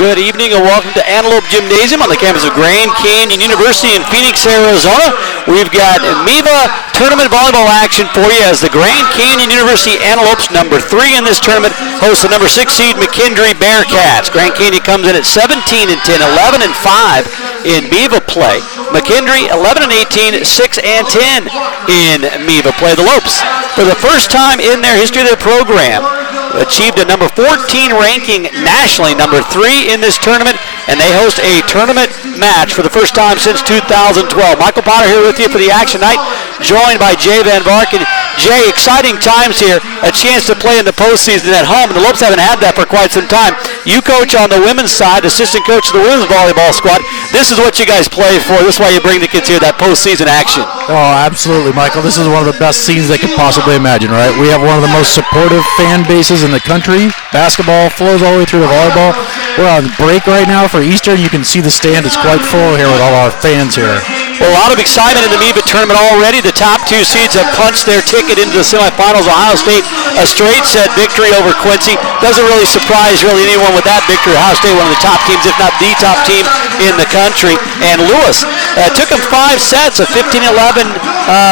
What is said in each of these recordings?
Good evening and welcome to Antelope Gymnasium on the campus of Grand Canyon University in Phoenix, Arizona. We've got MIVA tournament volleyball action for you as the Grand Canyon University Antelopes, number 3 in this tournament, host the number 6 seed McKendree Bearcats. Grand Canyon comes in at 17-10, 11-5 in MIVA play. McKendree 11-18, 6-10 in MIVA play. The Lopes, for the first time in their history of their program, achieved a number 14 ranking nationally, number 3 in this tournament, and they host a tournament match for the first time since 2012. Michael Potter here with you for the action night, joined by Jay Van Varken. Jay, exciting times here, a chance to play in the postseason at home, and the Lopes haven't had that for quite some time. You coach on the women's side, assistant coach of the women's volleyball squad. This is what you guys play for. This is why you bring the kids here, that postseason action. Oh, absolutely, Michael. This is one of the best scenes they could possibly imagine, right? We have one of the most supportive fan bases in the country. Basketball flows all the way through to volleyball. We're on break right now for Easter, and you can see the stand is quite full here with all our fans here. Well, a lot of excitement in the MIVA tournament already. The top 2 seeds have punched their ticket into the semifinals. Ohio State, a straight set victory over Quincy. Doesn't really surprise anyone with that victory. Ohio State, one of the top teams, if not the top team in the country. And Lewis took them 5 sets, a 15-11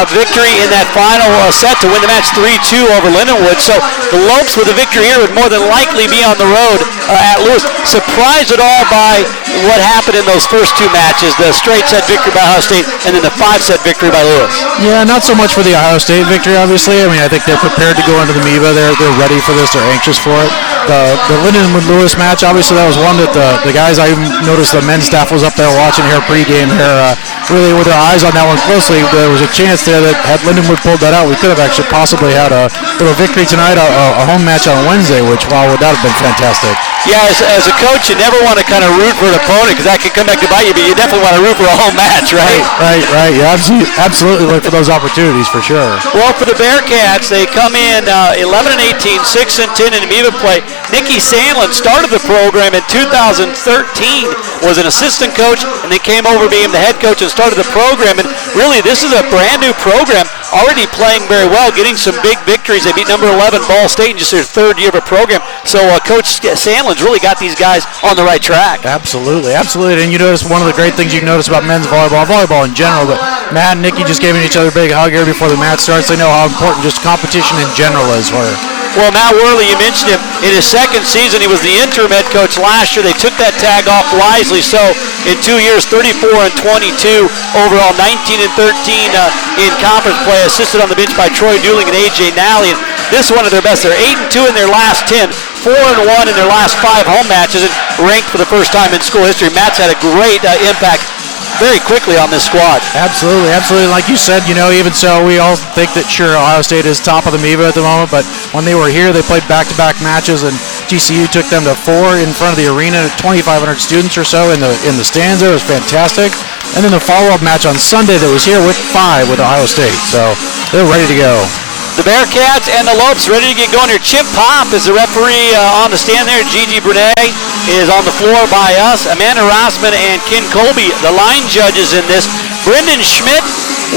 victory in that final set to win the match 3-2 over Lindenwood. So the Lopes with a victory here would more than likely be on the road at Lewis. Surprised at all by what happened in those first 2 matches, the straight set victory by Ohio State and then the 5-set victory by Lewis. Yeah, not so much for the Ohio State victory, obviously. I mean, I think they're prepared to go into the MIVA. They're ready for this. They're anxious for it. The Lindenwood-Lewis match, obviously, that was one that the guys, I even noticed the men's staff was up there watching here pregame here, really with their eyes on that one closely. There was a chance there that had Lindenwood pulled that out, we could have actually possibly had a little victory tonight, a home match on Wednesday, which, wow, would that have been fantastic. Yeah, as a coach, you never want to kind of root for an opponent because that could come back to bite you, but you definitely want to root for a home match, right? Right. You absolutely look for those opportunities for sure. Well, for the Bearcats, they come in 11-18, 6-10 in MIVA play. Nikki Sandlin started the program in 2013, was an assistant coach, and then came over being the head coach and started the program. And really, this is a brand new program, already playing very well, getting some big victories. They beat number 11 Ball State in just their 3rd year of a program. So Coach Sandlin's really got these guys on the right track. Absolutely. And you notice one of the great things you can notice about men's volleyball in general, but Matt and Nikki just giving each other a big hug here before the match starts. They know how important just competition in general is for her. Well, Matt Worley, you mentioned him. In his 2nd season, he was the interim head coach last year. They took that tag off wisely. So in 2 years, 34-22 overall, 19-13 in conference play, assisted on the bench by Troy Dooling and A.J. Nally. And this is one of their best. They're 8-2 in their last 10, 4-1 in their last 5 home matches, and ranked for the first time in school history. Matt's had a great impact very quickly on this squad. Absolutely. Like you said, even so, we all think that sure, Ohio State is top of the MIVA at the moment, but when they were here, they played back-to-back matches, and GCU took them to 4 in front of the arena, 2,500 students or so in the stands there. It was fantastic. And then the follow-up match on Sunday that was here with 5 with Ohio State, so they're ready to go. The Bearcats and the Lopes ready to get going here. Chip Pop is the referee on the stand there. Gigi Brunet is on the floor by us. Amanda Rossman and Ken Colby, the line judges in this. Brendan Schmidt,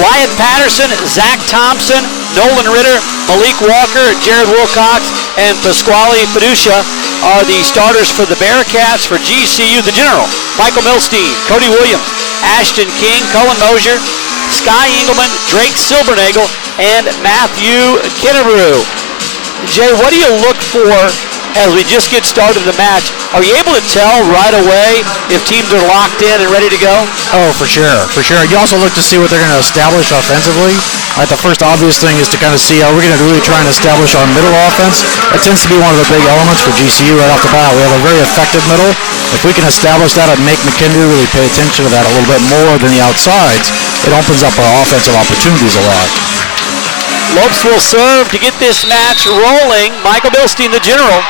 Wyatt Patterson, Zach Thompson, Nolan Ritter, Malik Walker, Jared Wilcox, and Pasquale Fiducia are the starters for the Bearcats. For GCU, the general, Michael Milstein, Cody Williams, Ashton King, Cullen Mosier, Sky Engelman, Drake Silbernagle, and Matthew Kinnebrew. Jay, what do you look for as we just get started the match? Are you able to tell right away if teams are locked in and ready to go? Oh, for sure. You also look to see what they're going to establish offensively. The first obvious thing is to kind of see how we're going to really try and establish our middle offense. That tends to be one of the big elements for GCU right off the bat. We have a very effective middle. If we can establish that and make McKendree really pay attention to that a little bit more than the outsides, it opens up our offensive opportunities a lot. Lopes will serve to get this match rolling. Michael Milstein, the general,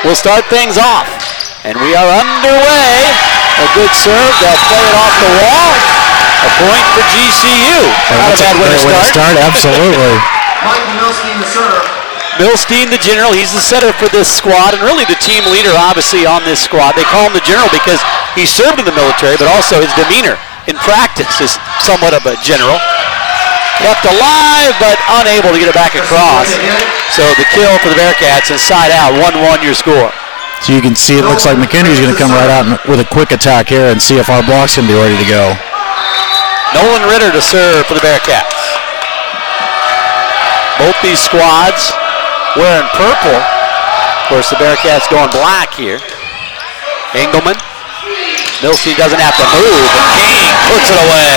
will start things off. And we are underway. A good serve. They'll play it off the wall. A point for GCU. Not a bad way to start. Absolutely. Michael Milstein, the serve. Milstein, the general. He's the setter for this squad and really the team leader, obviously, on this squad. They call him the general because he served in the military, but also his demeanor in practice is somewhat of a general. Kept alive, but unable to get it back across. So the kill for the Bearcats inside out, 1-1 your score. So you can see it looks like McKendree's going to come right out with a quick attack here and see if our block's going to be ready to go. Nolan Ritter to serve for the Bearcats. Both these squads wearing purple. Of course, the Bearcats going black here. Engelman. Milstein doesn't have to move, and King puts it away.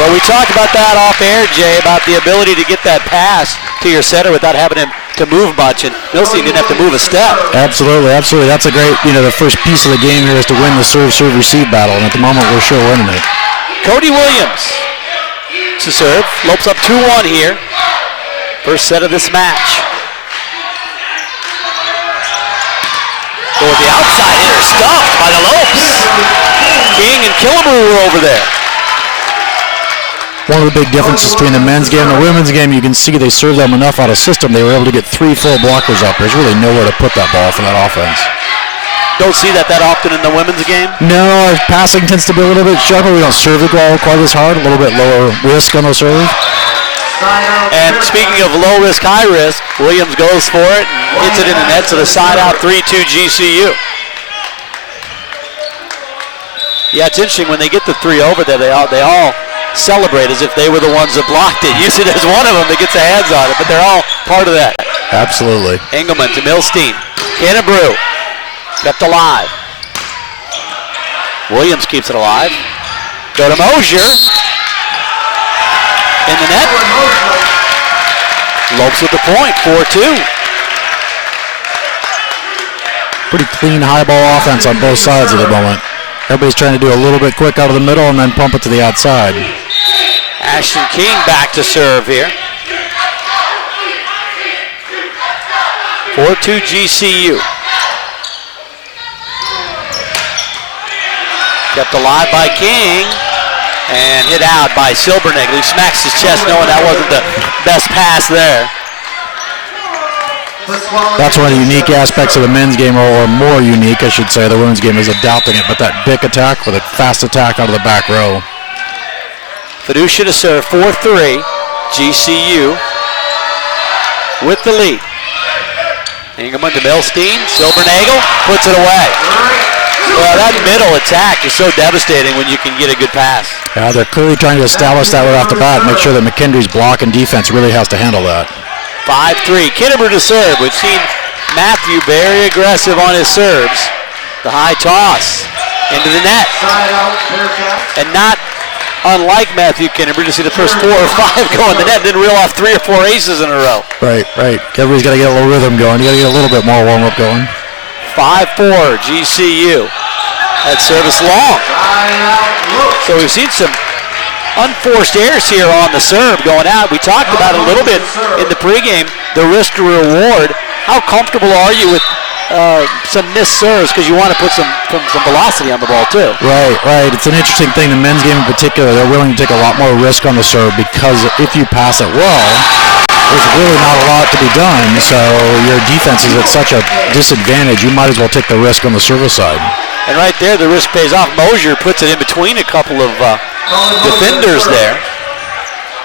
Well, we talked about that off air, Jay, about the ability to get that pass to your setter without having him to move much, and Milstein didn't have to move a step. Absolutely, absolutely. That's a great, the first piece of the game here is to win the serve-receive battle, and at the moment we're sure winning it. Cody Williams to serve. Lopes up 2-1 here. First set of this match. Go with the outside hitter, stuffed by the Lopes. King and Killebrew were over there. One of the big differences between the men's game and the women's game, you can see they served them enough out of system. They were able to get 3 full blockers up. There's really nowhere to put that ball for that offense. Don't see that often in the women's game? No, our passing tends to be a little bit sharper. We don't serve the ball quite as hard, a little bit lower risk on the serve. And speaking of low risk, high risk, Williams goes for it and hits it in the net, so the side out 3-2 GCU. Yeah, it's interesting when they get the 3 over there, they all celebrate as if they were the ones that blocked it. Usually there's one of them that gets their hands on it, but they're all part of that. Absolutely. Engelman to Milstein. Kennebrew kept alive. Williams keeps it alive. Go to Mosier. In the net. Lopes with the point, 4-2. Pretty clean high ball offense on both sides at the moment. Everybody's trying to do a little bit quick out of the middle and then pump it to the outside. Ashton King back to serve here. 4-2 GCU. Kept alive by King and hit out by Silbernagel. He smacks his chest knowing that wasn't the best pass there. That's one of the unique aspects of the men's game, or more unique, I should say. The women's game is adapting it, but that big attack with a fast attack out of the back row. Fiducia to serve, 4-3. GCU with the lead. Engelman to Milstein. Silbernagel puts it away. Well, that middle attack is so devastating when you can get a good pass. Yeah, they're clearly trying to establish that right off the bat, make sure that McKendree's block and defense really has to handle that. 5-3. Kennebrew to serve. We've seen Matthew very aggressive on his serves. The high toss into the net. And not unlike Matthew Kennebrew to see the first 4 or 5 go in the net, then reel off 3 or 4 aces in a row. Right. Everybody's got to get a little rhythm going. You got to get a little bit more warm-up going. 5-4 GCU. That service long. So we've seen some unforced errors here on the serve going out. We talked about it a little bit in the pregame, the risk to reward. How comfortable are you with some missed serves, because you want to put some velocity on the ball too? Right. It's an interesting thing. The men's game in particular, they're willing to take a lot more risk on the serve, because if you pass it well, there's really not a lot to be done. So your defense is at such a disadvantage, you might as well take the risk on the service side. And right there, the risk pays off. Mosier puts it in between a couple of defenders there.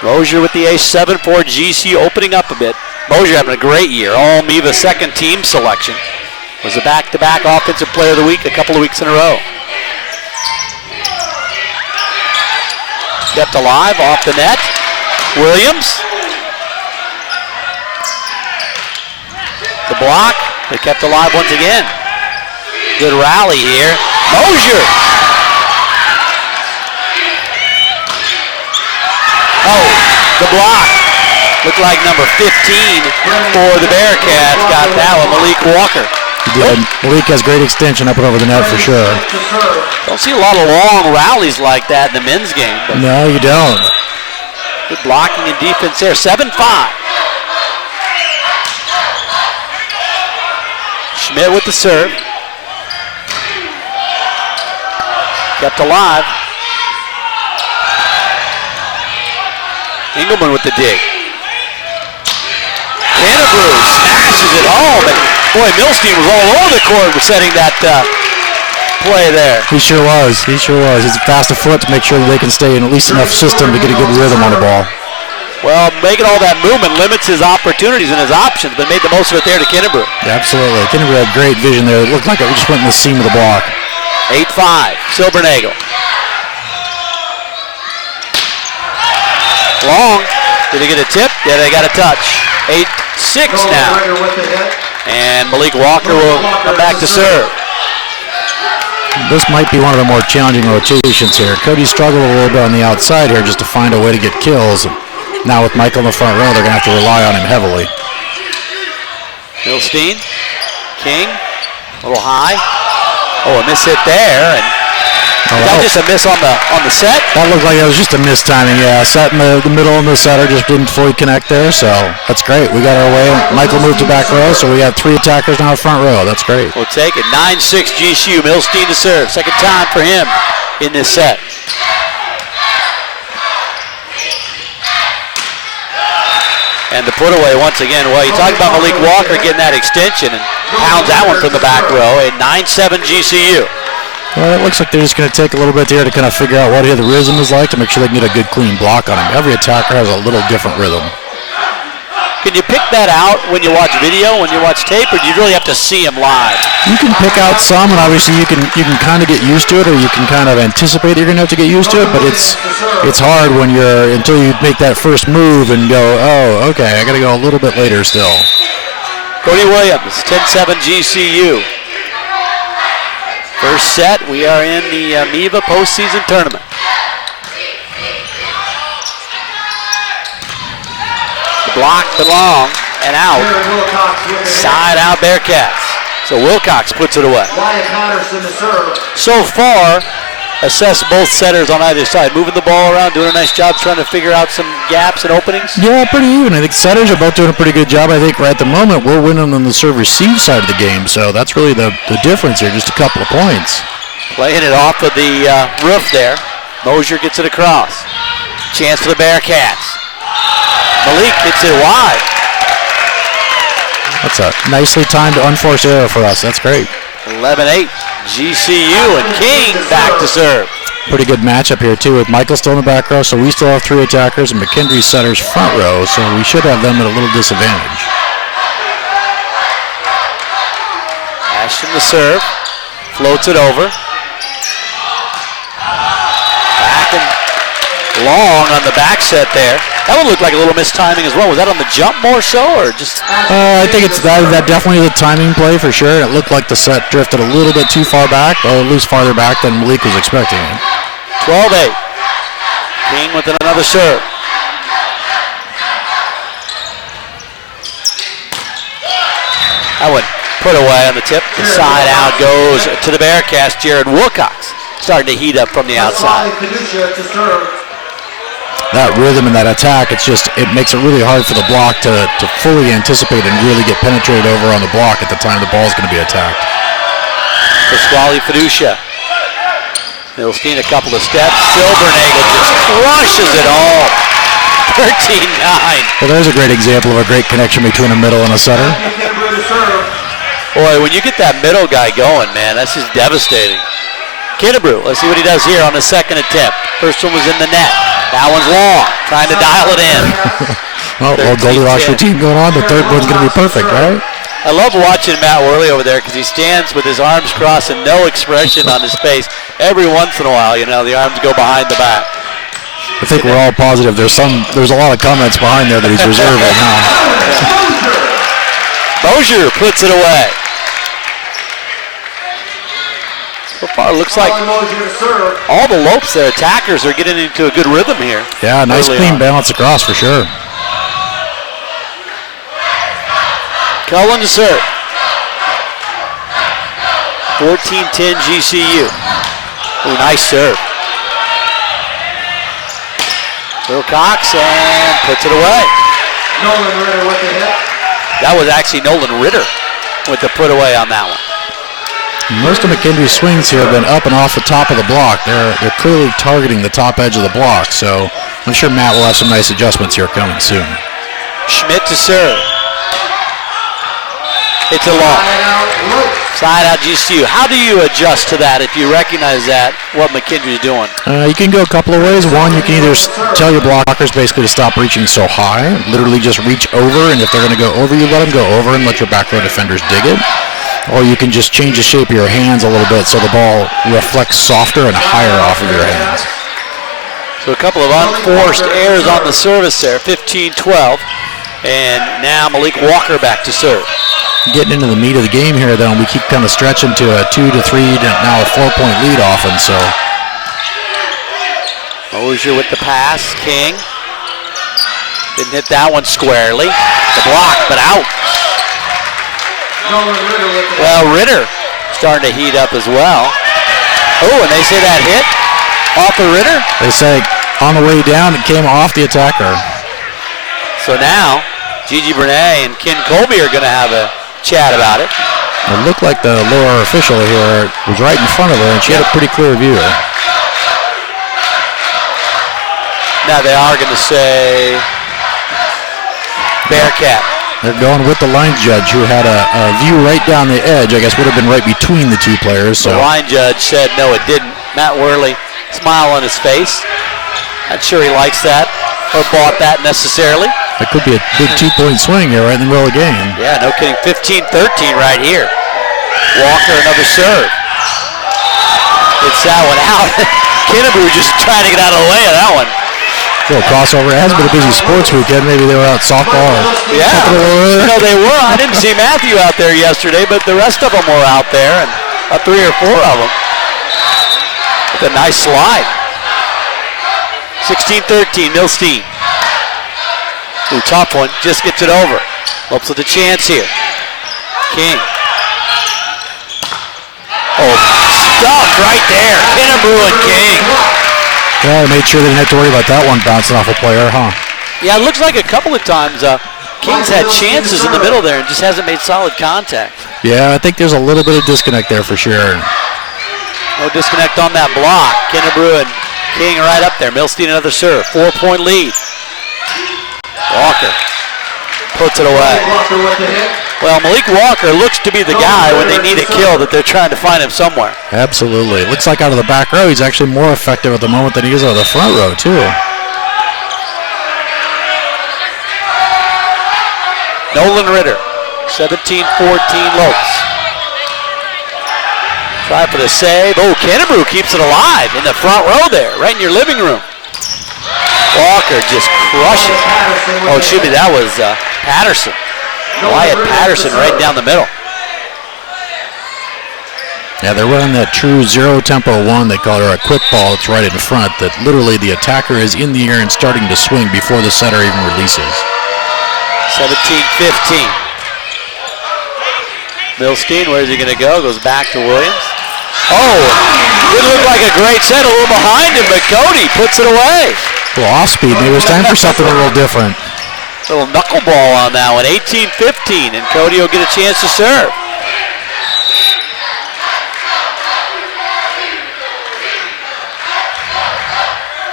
Mosier with the ace, 7-4 GC, opening up a bit. Mosier having a great year. All MIVA second team selection. Was a back-to-back offensive player of the week a couple of weeks in a row. Kept alive off the net. Williams. The block. They kept alive once again. Good rally here. Mosier. Oh, the block. Looked like number 15 for the Bearcats. Got that one, Malik Walker. Yeah, Malik has great extension up and over the net for sure. Don't see a lot of long rallies like that in the men's game. But no, you don't. good blocking and defense there. 7-5. Schmidt with the serve. Kept alive. Engelman with the dig. Kennebrew smashes it home. And boy, Milstein was all over the court with setting that play there. He sure was. He's fast afoot to make sure that they can stay in at least enough system to get a good rhythm on the ball. Well, making all that movement limits his opportunities and his options, but made the most of it there to Kinnebrew. Yeah, absolutely. Kinnebrew had great vision there. It looked like it just went in the seam of the block. 8-5, Silbernagel. Long. Did they get a tip? Yeah, they got a touch. 8-6 now. And Malik Walker will come back to serve. This might be one of the more challenging rotations here. Cody struggled a little bit on the outside here just to find a way to get kills. Now with Michael in the front row, they're going to have to rely on him heavily. Milstein, King, a little high. Oh, a miss hit there. And that just a miss on the set? That looked like it was just a mistiming, yeah. Set in the middle and the setter just didn't fully connect there, so that's great. We got our way. Michael moved to back row, so we got 3 attackers now in front row. That's great. We'll take it. 9-6 GCU. Milstein to serve. Second time for him in this set. And the put away once again. Well, you talk about Malik Walker getting that extension and pounds that one from the back row. A 9-7 GCU. Well, it looks like they're just going to take a little bit here to kind of figure out what the rhythm is like to make sure they can get a good clean block on him. Every attacker has a little different rhythm. Can you pick that out when you watch video, when you watch tape, or do you really have to see him live? You can pick out some, and obviously you can kind of get used to it, or you can kind of anticipate you're going to have to get used to it. But it's hard when until you make that first move and go, oh, okay, I got to go a little bit later still. Cody Williams, 10-7 GCU. First set, we are in the MIVA postseason tournament. The block belong and out. Side out Bearcats. So Wilcox puts it away. So far, assess both setters on either side. Moving the ball around, doing a nice job trying to figure out some gaps and openings. Yeah, pretty even. I think setters are both doing a pretty good job. I think right at the moment we're winning on the serve-receive side of the game, so that's really the difference here, just a couple of points. Playing it off of the roof there. Mosier gets it across. Chance for the Bearcats. Malik hits it wide. That's a nicely timed unforced error for us. That's great. 11-8 GCU and King back to serve. Pretty good matchup here too with Michael still in the back row, so we still have 3 attackers and McKendree setters front row, so we should have them at a little disadvantage. Ashton to serve. Floats it over. Back and long on the back set there. That one looked like a little mistiming as well. Was that on the jump more so, or just? I think it's that definitely is a timing play for sure. It looked like the set drifted a little bit too far back, or at least farther back than Malik was expecting. 12-8. King with another serve. That one put away on the tip. The side out goes to the Bearcats. Jared Wilcox starting to heat up from the outside. That rhythm and that attack, it makes it really hard for the block to fully anticipate and really get penetrated over on the block at the time the ball is going to be attacked. Pasquale Fiducia. Milstein a couple of steps. Silbernagel just crushes it all. 13-9. Well, there's a great example of a great connection between a middle and a setter. Boy, when you get that middle guy going, man, that's just devastating. Kinnebrew, let's see what he does here on the second attempt. First one was in the net. That one's long, trying to dial it in. well, Goldilocks routine going on. The third one's going to be perfect, right? I love watching Matt Worley over there because he stands with his arms crossed and no expression on his face. Every once in a while, the arms go behind the back. I think we're all positive. There's a lot of comments behind there that he's reserving, huh? Mosier puts it away. So far, it looks like all the Lopes, their attackers, are getting into a good rhythm here. Yeah, nice clean balance across for sure. Cullen to serve. 14-10 GCU. Ooh, nice serve. Wilcox and puts it away. Nolan Ritter with the hit. That was actually Nolan Ritter with the put away on that one. Most of McKendree's swings here have been up and off the top of the block. They're clearly targeting the top edge of the block, so I'm sure Matt will have some nice adjustments here coming soon. Schmidt to serve. It's a long. Side out GCU. How do you adjust to that if you recognize that, what McKendree's doing? You can go a couple of ways. One, you can either tell your blockers basically to stop reaching so high, literally just reach over, and if they're going to go over, you let them go over and let your back row defenders dig it. Or you can just change the shape of your hands a little bit so the ball reflects softer and higher off of your hands. So a couple of unforced errors on the service there, 15-12. And now Malik Walker back to serve. Getting into the meat of the game here, though, and we keep kind of stretching to a 2 to 3, now a 4-point lead often, so. Mosier with the pass, King. Didn't hit that one squarely. The block, but out. Well, Ritter starting to heat up as well. Oh, and they say that hit off the Ritter? They say on the way down, it came off the attacker. So now, Gigi Bernay and Ken Colby are going to have a chat about it. It looked like the lower official here was right in front of her, and she had a pretty clear view. Now they are going to say Bearcat. They're going with the line judge, who had a view right down the edge. I guess would have been right between the two players. So the line judge said no, it didn't. Matt Worley, smile on his face. Not sure he likes that or bought that necessarily. That could be a big 2-point swing here right in the middle of the game. Yeah, no kidding. 15-13 right here. Walker, another serve. Gets that one out. Kennebrew just trying to get out of the way of that one. Little crossover. It has been a busy sports weekend. Maybe they were out softball. Yeah, they were. I didn't see Matthew out there yesterday, but the rest of them were out there, and 3 or 4 of them. With a nice slide. 16-13, Milstein. Ooh, top one, just gets it over. Lopes with a chance here. King. Oh, stuffed right there. Kennebrew and King. Yeah, they made sure they didn't have to worry about that one bouncing off a player, huh? Yeah, it looks like a couple of times King's had chances in the middle there and just hasn't made solid contact. Yeah, I think there's a little bit of disconnect there for sure. No disconnect on that block. Kennebrew and King right up there. Milstein another serve. 4-point lead. Walker puts it away. Well, Malik Walker looks to be the guy when they need a kill that they're trying to find him somewhere. Absolutely. It looks like out of the back row, he's actually more effective at the moment than he is out of the front row, too. Nolan Ritter, 17-14 Lopes. Try for the save. Oh, Kennebrew keeps it alive in the front row there, right in your living room. Walker just crushes. Oh, excuse me, that was Patterson. Wyatt Patterson right down the middle. Yeah, they're running that true zero tempo one. They call it, or a quick ball. It's right in front that literally the attacker is in the air and starting to swing before the setter even releases. 17-15. Milstein, where's he going to go? Goes back to Williams. Oh, it looked like a great set. A little behind him, but Cody puts it away. A little off speed. Maybe it was time for something a little different. Little knuckleball on that one. 18-15, and Cody will get a chance to serve.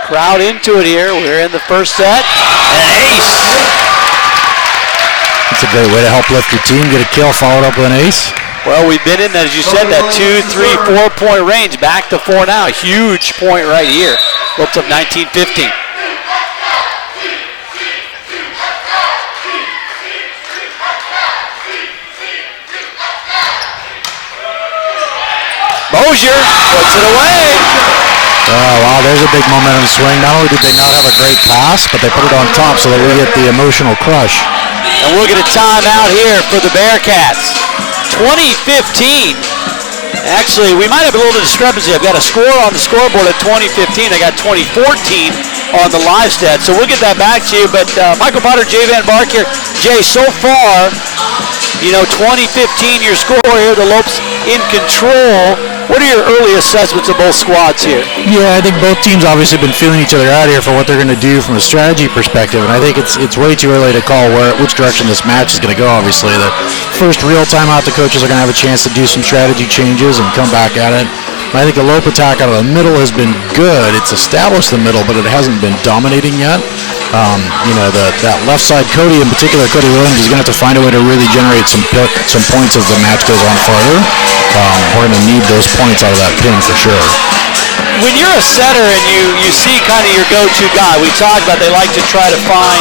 Crowd into it here. We're in the first set. And an ace. That's a great way to help lift your team. Get a kill, followed up with an ace. Well, we've been in, as you said, that 2, 3, 4-point range. Back to 4 now. Huge point right here. Looks up 19-15. Mosier puts it away. Oh, wow, there's a big momentum swing. Not only did they not have a great pass, but they put it on top so that we get the emotional crush. And we'll get a timeout here for the Bearcats. 2015. Actually, we might have a little discrepancy. I've got a score on the scoreboard at 2015. I got 2014 on the live stat. So we'll get that back to you. But Michael Potter, Jay Van Bark here. Jay, so far, 2015, your score here, the Lopes in control. What are your early assessments of both squads here? Yeah, I think both teams obviously have been feeling each other out here for what they're going to do from a strategy perspective, and I think it's way too early to call which direction this match is going to go, obviously. The first real time out, the coaches are going to have a chance to do some strategy changes and come back at it. I think the Lope attack out of the middle has been good. It's established the middle, but it hasn't been dominating yet. That left side, Cody in particular, Cody Williams is going to have to find a way to really generate some points as the match goes on farther. We're going to need those points out of that pin for sure. When you're a setter and you see kind of your go-to guy, we talked about they like to try to find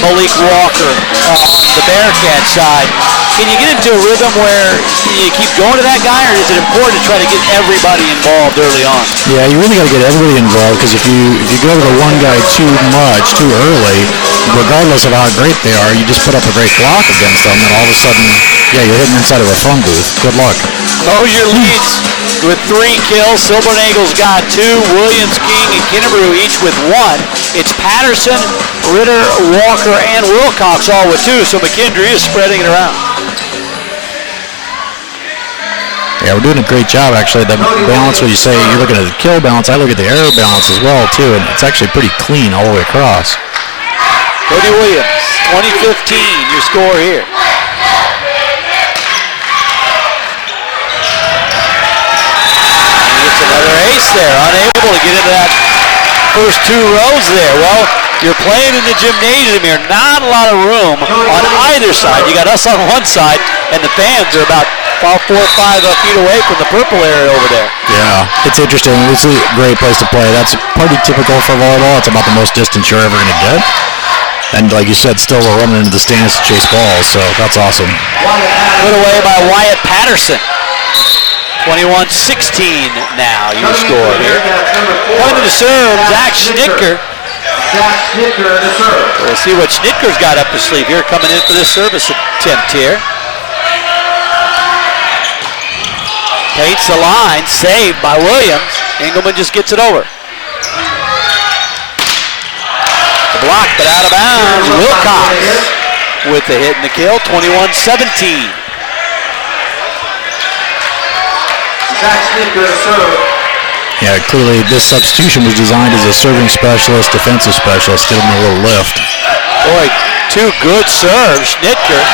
Malik Walker on the Bearcat side. Can you get into a rhythm where you keep going to that guy, or is it important to try to get everybody involved early on? Yeah, you really got to get everybody involved, because if you go to the one guy too much, too early, regardless of how great they are, you just put up a great block against them, and all of a sudden, you're hitting inside of a phone booth. Good luck. Mosier leads with 3 kills. Silvernagel's got 2. Williams, King, and McKendree each with 1. It's Patterson, Ritter, Walker, and Wilcox all with 2, so McKendree is spreading it around. Yeah, we're doing a great job, actually. The balance, when you say you're looking at the kill balance, I look at the error balance as well, too, and it's actually pretty clean all the way across. Cody Williams, 2015, your score here. He gets another ace there, unable to get into that first 2 rows there. Well, you're playing in the gymnasium here, not a lot of room on either side. You got us on one side, and the fans are about 4 or 5 feet away from the purple area over there. Yeah, it's interesting. It's a great place to play. That's pretty typical for volleyball. It's about the most distance you're ever going to get. And like you said, still we're running into the stands to chase balls, so that's awesome. Put away by Wyatt Patterson. 21-16 now, your score here. Coming to the serve, Zach Schnittker. We'll see what Schnitker's got up his sleeve here, coming in for this service attempt here. Paints the line, saved by Williams. Engelman just gets it over. The block, but out of bounds. Wilcox with the hit and the kill, 21-17. Yeah, clearly this substitution was designed as a serving specialist, defensive specialist, give him a little lift. Boy, 2 good serves, Schnittker.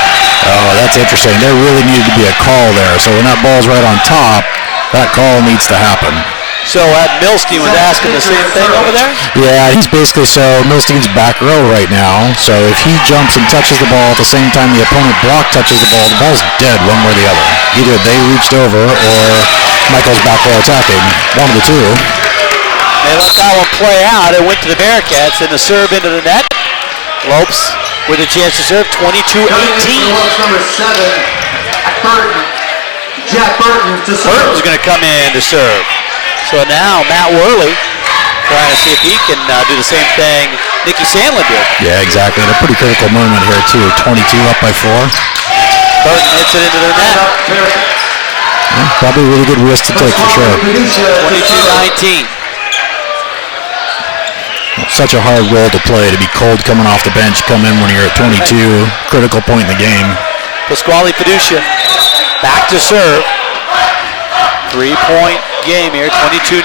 Oh, that's interesting. There really needed to be a call there. So when that ball's right on top, that call needs to happen. So Milstein was asking the same thing over there? Yeah, he's basically, Milstein's back row right now. So if he jumps and touches the ball at the same time the opponent block touches the ball's dead one way or the other. Either they reached over or Michael's back row attacking. One of the two. They let that one play out. It went to the Bearcats and the serve into the net. Lopes with a chance to serve, 22-18. Number 7, Burton. Jack Burton to serve. Burton's going to come in to serve. So now Matt Worley trying to see if he can do the same thing Nicky Sandlin did. Yeah, exactly. And a pretty critical moment here, too. 22 up by 4. Burton hits it into the net. Yeah, probably a really good risk to take for sure. 22-19. Such a hard role to play, to be cold coming off the bench, come in when you're at 22, critical point in the game. Pasquale Fiducia back to serve. 3-point game here, 22-19.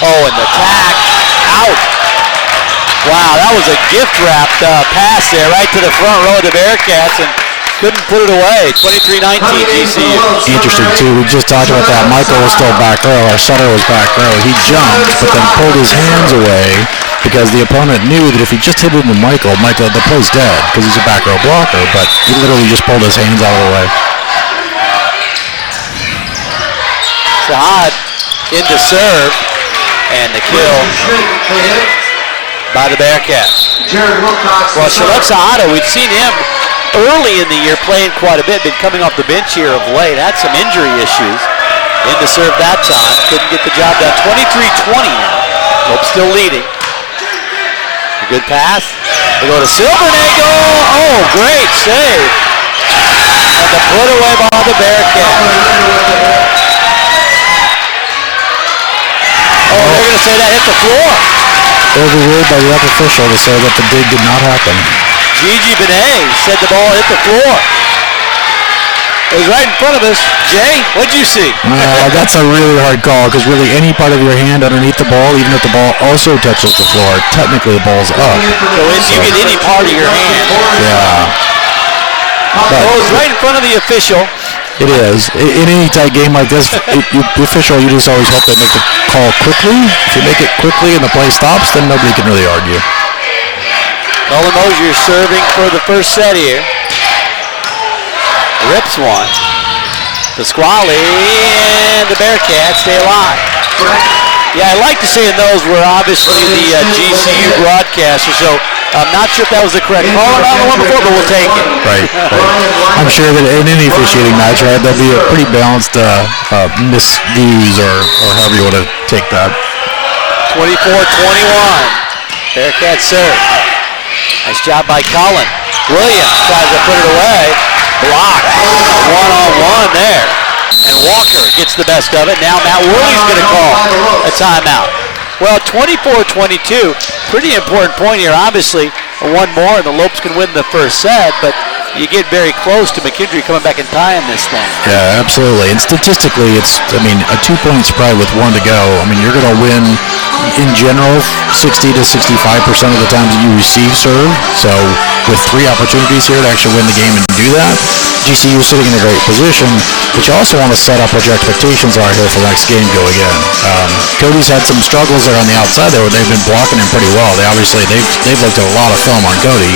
Oh, and the tack out. Wow, that was a gift-wrapped pass there right to the front row of the Bearcats, and couldn't put it away. 23-19 GCU. Interesting, too. We just talked about that. Michael was still back row. Our setter was back row. He jumped, but then pulled his hands away because the opponent knew that if he just hit it into Michael, the play's dead because he's a back row blocker, but he literally just pulled his hands out of the way. Sahad into serve, and the kill by the Bearcats. Well, Shalek Sahada, we've seen him early in the year playing quite a bit, been coming off the bench here of late, had some injury issues. In to serve that time, couldn't get the job done. 23-20 now. Hope still leading. A good pass. They go to Silvernagel. Oh, great save. And the put away by the Bearcats. Oh, they're going to say that hit the floor. Overruled by the official to say that the dig did not happen. Gigi Benet said the ball hit the floor. It was right in front of us. Jay, what'd you see? That's a really hard call because really any part of your hand underneath the ball, even if the ball also touches the floor, technically the ball's up. So if you get any part of your hand. Yeah. But it was right in front of the official. It is. In any tight game like this, the official, you just always hope they make the call quickly. If you make it quickly and the play stops, then nobody can really argue. Colin Mosier serving for the first set here. Rips one. Pasquale and the Bearcats stay alive. Yeah, I like to say in those we're obviously the GCU broadcaster, so I'm not sure if that was the correct call or not the one before, but we'll take it. Right. I'm sure that in any officiating match, right, there'll be a pretty balanced misviews or however you want to take that. 24-21. Bearcats serve. Nice job by Colin. Williams tries to put it away. Blocked. One-on-one there. And Walker gets the best of it. Now Matt Worley's going to call a timeout. Well, 24-22, pretty important point here. Obviously, one more and the Lopes can win the first set, but you get very close to McKendree coming back and tying this thing. Yeah, absolutely. And statistically, it's, a 2-point spread with one to go. You're going to win, in general, 60 to 65% of the times that you receive serve. So with 3 opportunities here to actually win the game and do that, GCU is sitting in a great position, but you also want to set up what your expectations are here for the next game go again. Cody's had some struggles there on the outside there. They've been blocking him pretty well. They've looked at a lot of film on Cody.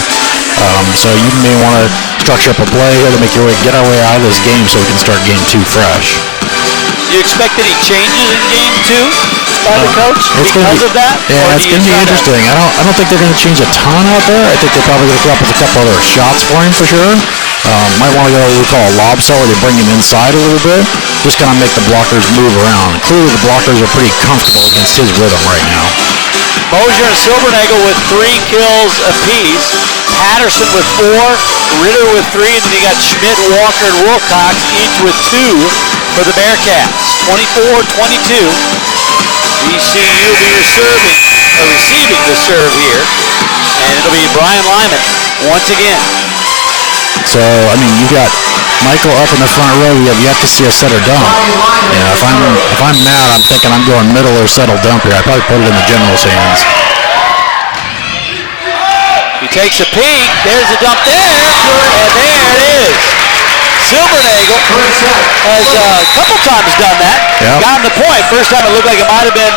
So you may want to structure up a play here to make your way, get our way out of this game so we can start game 2 fresh. Do you expect any changes in game 2 by the coach because of that? Yeah, it's going to be interesting. I don't think they're going to change a ton out there. I think they're probably going to come up with a couple other shots for him for sure. Might want to go what we call a lob cell where they bring him inside a little bit. Just kind of make the blockers move around. Clearly the blockers are pretty comfortable against his rhythm right now. Mosier and Silvernagel with 3 kills apiece. Patterson with 4, Ritter with 3, and then you got Schmidt, Walker, and Wilcox each with 2 for the Bearcats. 24-22. GCU will be receiving the serve here, and it'll be Brian Lyman once again. So, you got Michael up in the front row. You have yet to see a set or dump. If I'm mad, I'm thinking I'm going middle or settle dump here. I'd probably put it in the general's hands. He takes a peek. There's a dump there, and there it is. Silvernagel has a couple times done that. Yep. Gotten the point. First time it looked like it might have been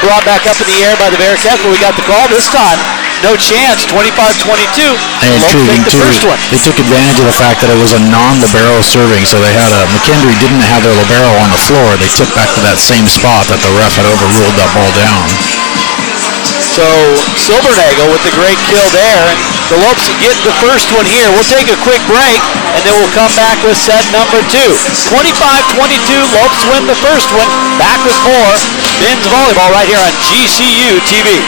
brought back up in the air by the Bearcats, but we got the call this time. No chance, 25-22. And intriguing too, they took advantage of the fact that it was a non-libero serving, so they had McKendree didn't have their libero on the floor. They tipped back to that same spot that the ref had overruled that ball down. So Silvernagel with the great kill there, and the Lopes get the first one here. We'll take a quick break, and then we'll come back with set number 2. 25-22, Lopes win the first one. Back with more men's volleyball right here on GCU TV.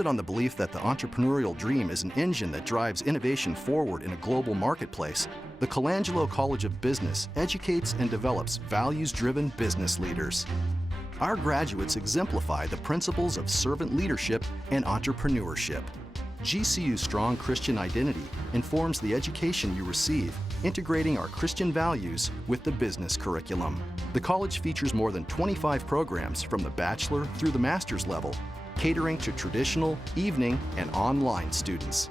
On the belief that the entrepreneurial dream is an engine that drives innovation forward in a global marketplace, the Colangelo College of Business educates and develops values-driven business leaders. Our graduates exemplify the principles of servant leadership and entrepreneurship. GCU's strong Christian identity informs the education you receive, integrating our Christian values with the business curriculum. The college features more than 25 programs from the bachelor through the master's level, catering to traditional, evening, and online students.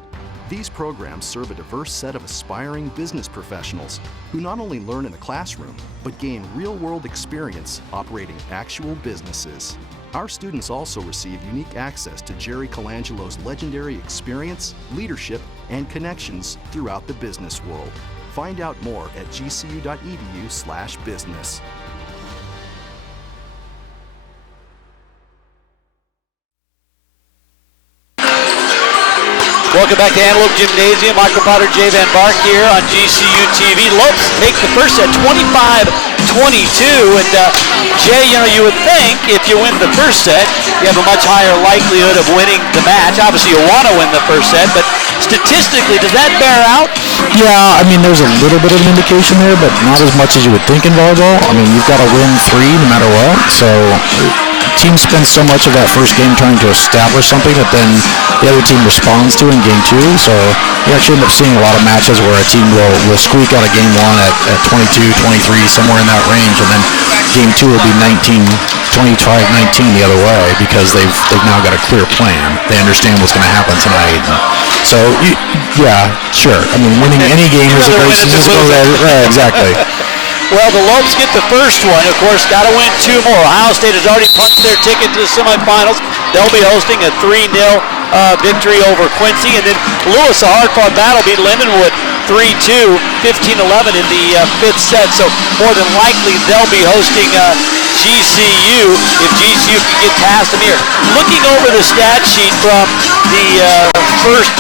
These programs serve a diverse set of aspiring business professionals who not only learn in the classroom, but gain real-world experience operating actual businesses. Our students also receive unique access to Jerry Colangelo's legendary experience, leadership, and connections throughout the business world. Find out more at gcu.edu/business. Welcome back to Antelope Gymnasium. Michael Potter, Jay Van Bark here on GCU TV. Lopes take the first set, 25-22. And Jay, you would think if you win the first set, you have a much higher likelihood of winning the match. Obviously, you want to win the first set, but statistically, does that bear out? Yeah, there's a little bit of an indication there, but not as much as you would think in volleyball. You've got to win 3 no matter what. So team spends so much of that first game trying to establish something that then the other team responds to in game 2. So you actually end up seeing a lot of matches where a team will squeak out of game 1 at 22, 23, somewhere in that range, and then game 2 will be 19, 25-19 the other way because they've now got a clear plan. They understand what's going to happen tonight. So, yeah, sure. I mean, winning any game is a great statistical. Right, exactly. Well, the Lopes get the first one. Of course, got to win 2 more. Ohio State has already punched their ticket to the semifinals. They'll be hosting a 3-0 victory over Quincy. And then Lewis, a hard-fought battle, beat Lindenwood 3-2, 15-11 in the 5th set. So more than likely, they'll be hosting GCU if GCU can get past them here. Looking over the stat sheet from the first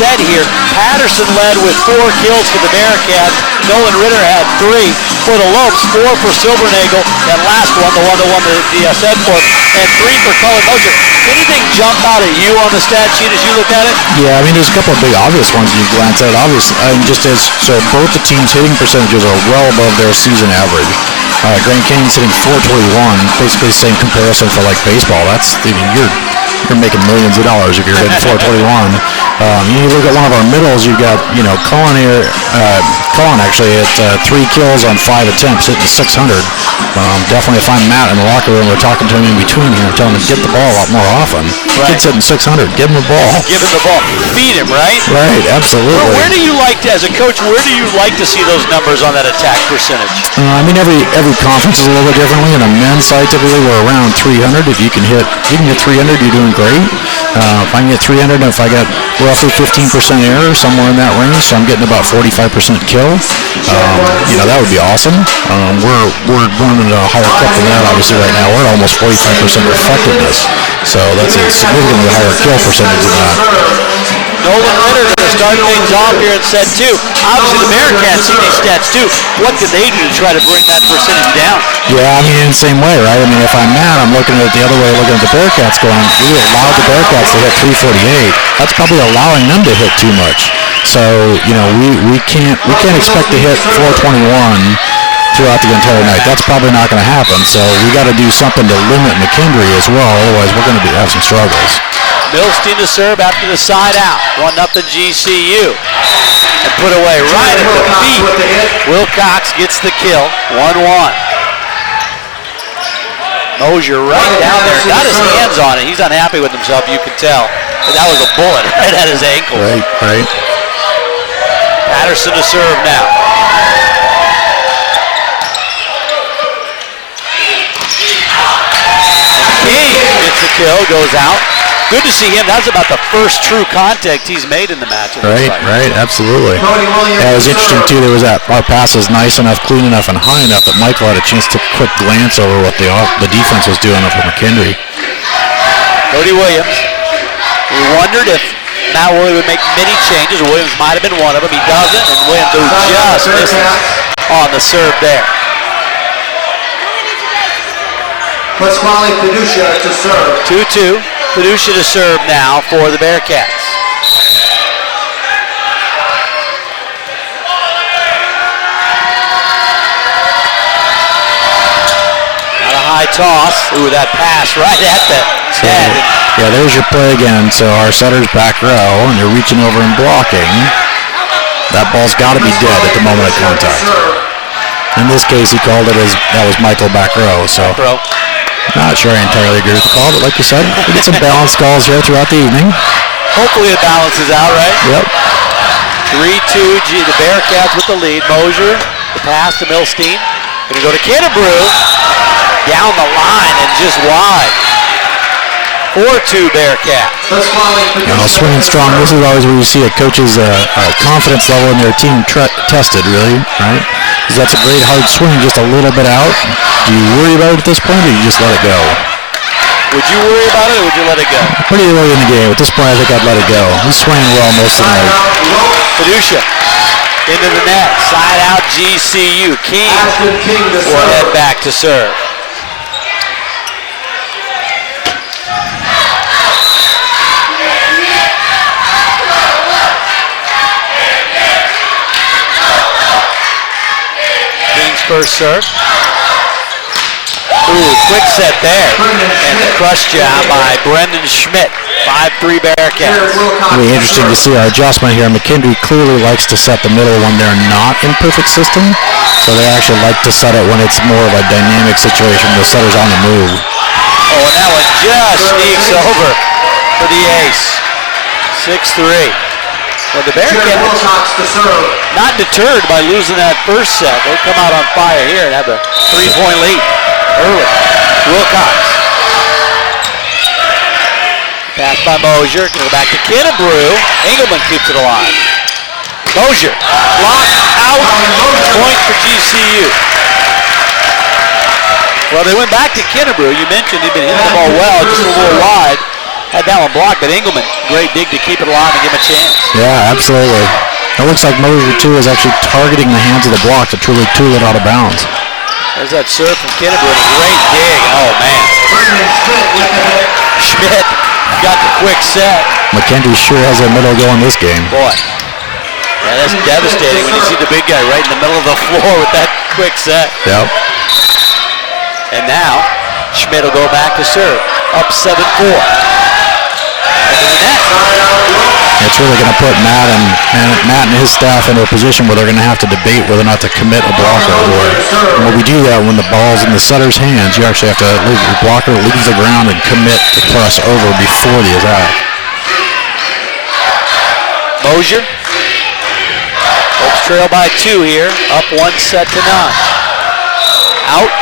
set here, Patterson led with 4 kills for the Bearcats. Nolan Ritter had 3 for the Lopes, 4 for Silvernagel. That last one, the one that won the set for him, and 3 for Cullen Mosier. Anything jump out at you on the stat sheet as you look at it? Yeah, I mean, there's a couple of big obvious ones you glance at. Obviously, so both the teams' hitting percentages are well above their season average. Grand Canyon's hitting .421, basically the same comparison for like baseball. That's, I mean, you're making millions of dollars if you're hitting .421. You look at one of our middles, you've got, Cullen here. Cullen actually hit 3 kills on 5 attempts, hitting 600. Definitely, if I'm Matt in the locker room, we're talking to him in between here, telling him to get the ball a lot more often. Right. Kid's hitting 600. Give him the ball. Give him the ball. Feed him, right? Right, absolutely. Well, where do you like to, as a coach, where do you like to see those numbers on that attack percentage? I mean, every conference is a little bit differently. In a men's side, typically we're around 300. If you can hit 300, you're doing great. If I can get 300, if I got roughly 15% error, somewhere in that range, so I'm getting about 45% kill, that would be awesome. We're running a higher clip than that, obviously, right now. We're at almost 45% effectiveness, so that's a significantly higher kill percentage than that. Nolan Ritter to start things off here in set 2. Obviously, the Bearcats see these stats too. What can they do to try to bring that percentage down? Yeah, I mean, in the same way, right? I mean, if I'm mad, I'm looking at it the other way, looking at the Bearcats going, we allowed the Bearcats to hit 348. That's probably allowing them to hit too much. So, we can't expect to hit 421 throughout the entire night. That's probably not going to happen. So we got to do something to limit McKendree as well. Otherwise, we're going to have some struggles. Milstein to serve after the side out. 1-0 GCU. And put away right at the feet. Wilcox gets the kill. 1-1. Mosier right down there. Got his hands on it. He's unhappy with himself, you can tell. But that was a bullet right at his ankle. Right. Patterson to serve now. And King gets the kill, goes out. Good to see him. That's about the first true contact he's made in the match. Right, absolutely. Yeah, it was interesting too. There was our pass was nice enough, clean enough, and high enough that Michael had a chance to quick glance over what the defense was doing up at McKendree. Cody Williams. We wondered if Matt Worley would make many changes. Williams might have been one of them. He doesn't, and Williams just misses on the serve there. Pasquale Fiducia to serve. 2-2. Fiducia to serve now for the Bearcats. Got a high toss. Ooh, that pass right at the head. Yeah, there's your play again. So our setter's back row, and they're reaching over and blocking. That ball's got to be dead at the moment of contact. In this case, he called it as that was Michael back row. So. Not sure I entirely agree with the call, but like you said, we get some balanced calls here throughout the evening. Hopefully it balances out, right? Yep. 3-2, the Bearcats with the lead. Mosier, the pass to Milstein. Going to go to Kennebrew. Down the line and just wide. 4-2 Bearcats. Swinging strong. This is always where you see a coach's confidence level in their team tested, really, right? Because that's a great hard swing, just a little bit out. Do you worry about it at this point, or you just let it go? Would you worry about it, or would you let it go? Pretty early in the game. At this point, I think I'd let it go. He's swinging well most of the night. Fiducia into the net. Side out GCU. King will head back to serve. King's first serve. Ooh, quick set there. And the crush job by Brendan Schmidt. 5-3 Bearcats. It'll be interesting to see our adjustment here. McKendree clearly likes to set the middle when they're not in perfect system. So they actually like to set it when it's more of a dynamic situation. The setter's on the move. Oh, and that one just sneaks over for the ace. 6-3. Well, the Bearcats not deterred by losing that first set. They come out on fire here and have a 3-point lead early. Wilcox. Pass by Mosier. Going to go back to Kinnebrew. Engelman keeps it alive. Mosier. Blocked out. Point for GCU. Well, they went back to Kinnebrew. You mentioned he'd been hitting the ball well, just a little wide. Had that one blocked, but Engelman, great dig to keep it alive and give him a chance. Yeah, absolutely. It looks like Mosier, too, is actually targeting the hands of the block to truly tool it out of bounds. There's that serve from Kinnebrew, a great dig. Oh, man. Schmidt got the quick set. McKendree sure has their middle going this game. Boy. Yeah, that's devastating when you see the big guy right in the middle of the floor with that quick set. Yep. And now, Schmidt will go back to serve. Up 7-4. It's really going to put Matt and his staff into a position where they're going to have to debate whether or not to commit a blocker. And when we do that, when the ball's in the setter's hands, you actually have to leave the blocker leaves the ground and commit to press over before the attack. Mosier. Hopes trail by 2 here. Up 1 set to 9. Out.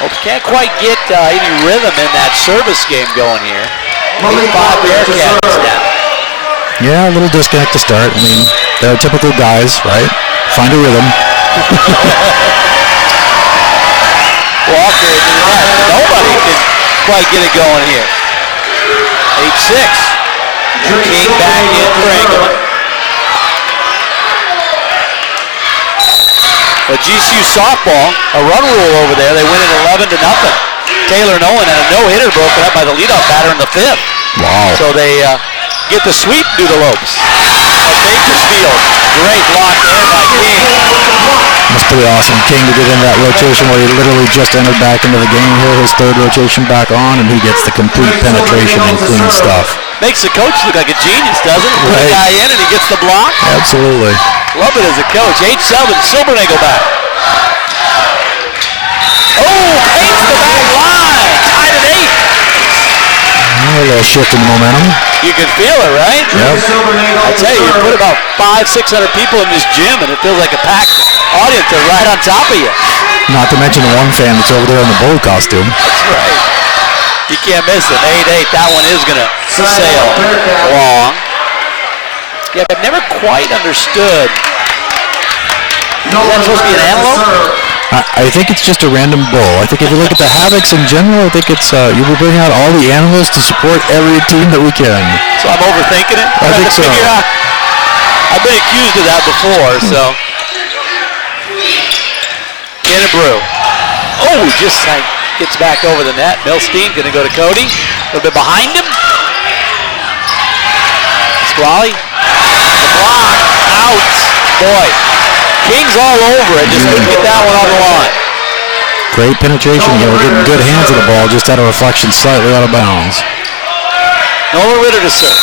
Hopes can't quite get any rhythm in that service game going here. 5 Bearcats down. Yeah, a little disconnect to start. I mean, they're typical guys, right? Find a rhythm. Walker into the net. Nobody can quite get it going here. 8-6. King back in for Engelman. But GCU softball, a run rule over there. They win it 11-0. Taylor Nolan had a no-hitter broken up by the leadoff batter in the 5th. Wow. So they get the sweep due to Lopes. At Bakersfield, great block there by King. That's pretty awesome. King to get in that rotation where he literally just entered back into the game here, his 3rd rotation back on, and he gets the complete penetration and clean stuff. Makes the coach look like a genius, doesn't it? Put a guy in and he gets the block. Absolutely. Love it as a coach. 8-7, Silbernagel back. Oh, paints the back line. Tied at 8. A little shift in momentum. You can feel it, right? Yep. I tell you, you put about 500-600 people in this gym, and it feels like a packed audience. They're right on top of you. Not to mention the one fan that's over there in the bull costume. That's right. You can't miss it. 8-8. That one is going to sail long. Yeah, I've never quite understood. Is that supposed to be an antelope? I think it's just a random bull. I think if you look at the havocs in general, I think it's you will bring out all the animals to support every team that we can. So I'm overthinking it? I think so. I've been accused of that before, so. Kinnebrew. Oh, just gets back over the net. Milstein going to go to Cody. A little bit behind him. Squally. The block. Out. Boy. King's all over it. Just couldn't get that one on the line. Great penetration here. We're getting good hands of the ball. Just had a reflection slightly out of bounds. Nolan Ritter to serve.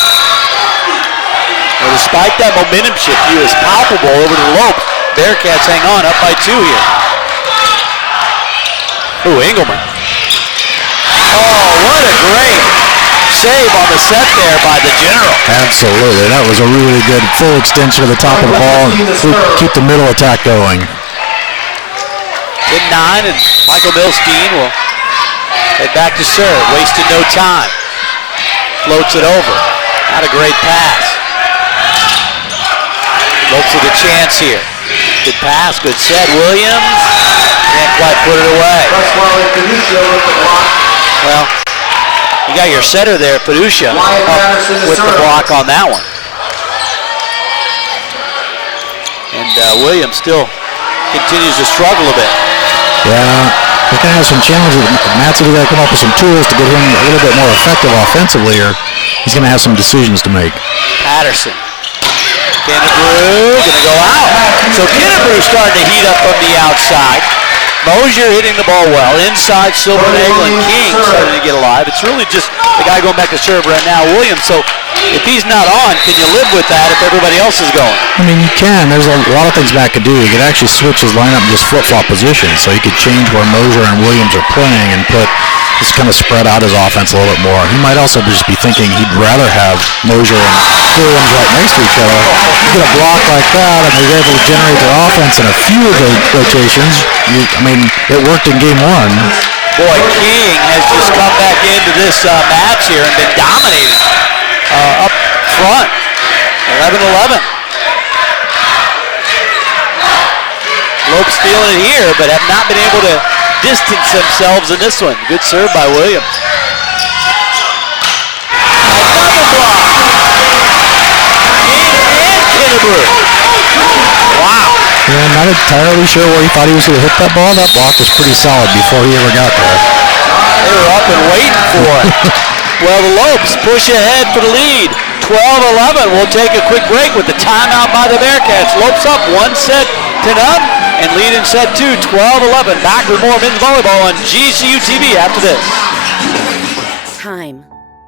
Well, despite that momentum shift, he was palpable over to Lope. Bearcats hang on, up by 2 here. Ooh, Engelman. Oh, what a great save on the set there by the General. Absolutely. That was a really good full extension of the top of the ball and keep the middle attack going. In 9, and Michael Milstein will head back to serve. Wasted no time. Floats it over. Not a great pass. Lopes with a chance here. Good pass, good set. Williams can't quite put it away. Well, you got your setter there, Fiducia, up with the block on that one. And Williams still continues to struggle a bit. Yeah, he's going to have some challenges. Matt's going to come up with some tools to get him a little bit more effective offensively, or he's going to have some decisions to make. Patterson. Kinnebrew going to go out. So Kinnebrew starting to heat up from the outside. Mosier hitting the ball well. Inside, Silvernagle and King starting to get alive. It's really just the guy going back to serve right now, Williams. So if he's not on, can you live with that if everybody else is going? I mean, you can. There's a lot of things Matt could do. He could actually switch his lineup and just flip-flop positions. So he could change where Mosier and Williams are playing and just kind of spread out his offense a little bit more. He might also just be thinking he'd rather have Mosier and Williams right next to each other. You get a block like that, and they're able to generate their offense in a few of the rotations. It worked in game one. Boy, King has just come back into this match here and been dominating up front. 11-11. Lopes feeling it here, but have not been able to distance themselves in this one. Good serve by Williams. Another block. King and Kennebrew. Wow. Yeah, not entirely sure where he thought he was going to hit that ball. That block was pretty solid before he ever got there. They were up and waiting for it. Well, the Lopes push ahead for the lead. 12-11. We'll take a quick break with the timeout by the Bearcats. Lopes up 1-0 and lead in set 2, 12-11. Back with more men's volleyball on GCU TV after this. Time.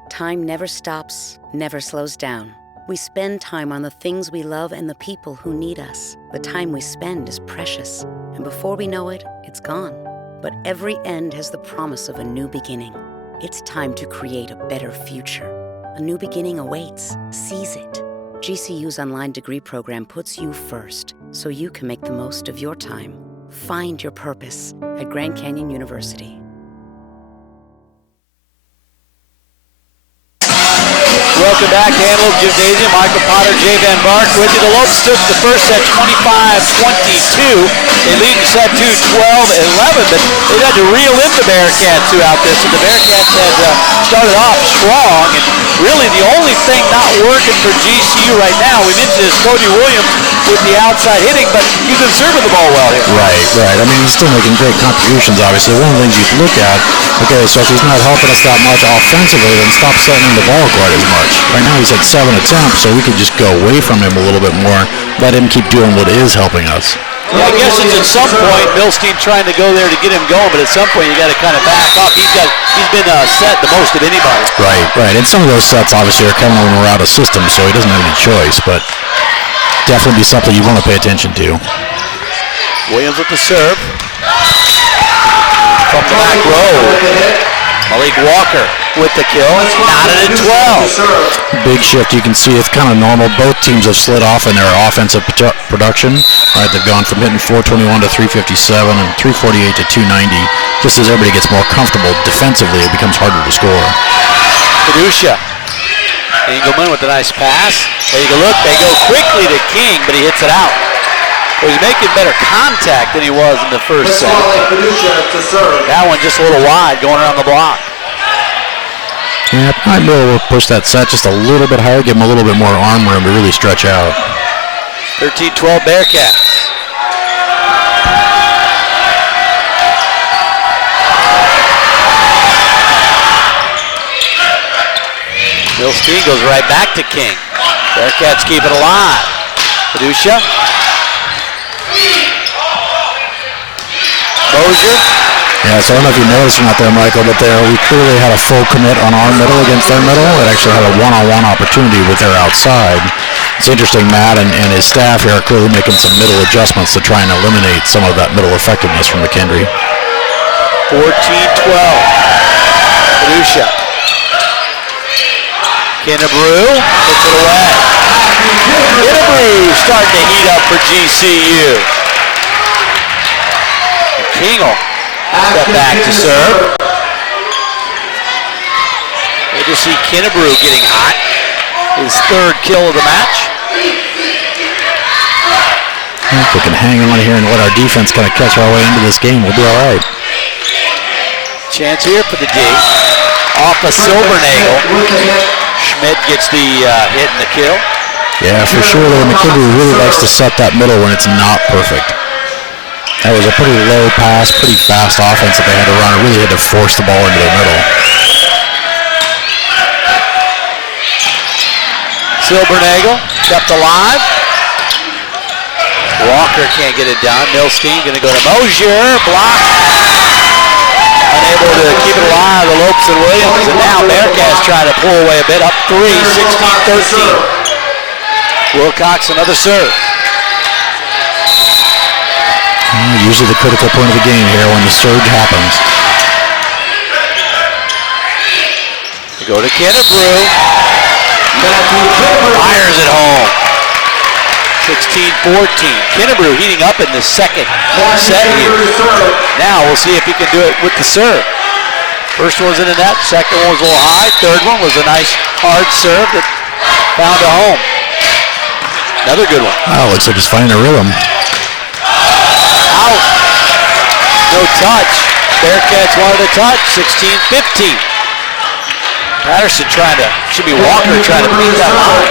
Time never stops, never slows down. We spend time on the things we love and the people who need us. The time we spend is precious, and before we know it, it's gone. But every end has the promise of a new beginning. It's time to create a better future. A new beginning awaits. Seize it. GCU's online degree program puts you first, so you can make the most of your time. Find your purpose at Grand Canyon University. Welcome back to Antelope Gymnasium. Michael Potter, Jay Van Bark with you. The Lopes took the first set 25-22. They lead in set 2, 12-11, but they've had to reel in the Bearcats throughout this, and the Bearcats had started off strong, and really the only thing not working for GCU right now, we mentioned, is Cody Williams with the outside hitting, but he's been serving the ball well here. Right. I mean, he's still making great contributions, obviously. One of the things you look at, okay, so if he's not helping us that much offensively, then stop setting him the ball quite as much. Right now he's at 7 attempts, so we could just go away from him a little bit more, let him keep doing what is helping us. Yeah, I guess it's at some point Milstein trying to go there to get him going, but at some point you got to kind of back up. He's been set the most of anybody. Right. And some of those sets obviously are coming when we're out of system, so he doesn't have any choice, but definitely be something you want to pay attention to. Williams with the serve. From the back row. Malik Walker with the kill. Knotted at 12. Big shift. You can see it's kind of normal. Both teams have slid off in their offensive production. Right, they've gone from hitting 421 to 357 and 348 to 290. Just as everybody gets more comfortable defensively, it becomes harder to score. Kadusha. Engelman with a nice pass. There you go. Look, they go quickly to King, but he hits it out. Well, he's making better contact than he was in the first set. That one just a little wide going around the block. Yeah, I might be able to push that set just a little bit higher, give him a little bit more arm room to really stretch out. 13-12 Bearcats. Milstein goes right back to King. Bearcats keep it alive. Kadusha. Mosier. Yeah, so I don't know if you noticed or not there, Michael, but there we clearly had a full commit on our middle against their middle. It actually had a one-on-one opportunity with their outside. It's interesting, Matt and his staff here are clearly making some middle adjustments to try and eliminate some of that middle effectiveness from McKendree. 14-12. Kadusha. Kennebrew puts it away. Kennebrew starting to heat up for GCU. King will step back to serve. Good to see Kennebrew getting hot. His third kill of the match. If we can hang on here and let our defense kind of catch our way into this game, we'll be all right. Chance here for the D. Off of Silvernagle. Schmidt gets the hit and the kill. Yeah, for sure. McKendree really likes to set that middle when it's not perfect. That was a pretty low pass, pretty fast offense that they had to run. It really had to force the ball into the middle. Silvernagle kept alive. Walker can't get it down. Milstein going to go to Mosier. Block. Unable to keep it alive. The Lopes and Williams. And now Bearcats trying to pull away a bit. Up 3, 16-13. Wilcox, another serve. Usually the critical point of the game here when the surge happens. We go to McKendree. Fires it home. 16-14. McKendree heating up in the second set here. Now we'll see if he can do it with the serve. First one was in the net. Second one was a little high. Third one was a nice hard serve that found a home. Another good one. Oh, looks like he's finding a rhythm. Out. No touch. Bearcats wanted a touch. 16-15. Patterson should be Walker trying to beat that line.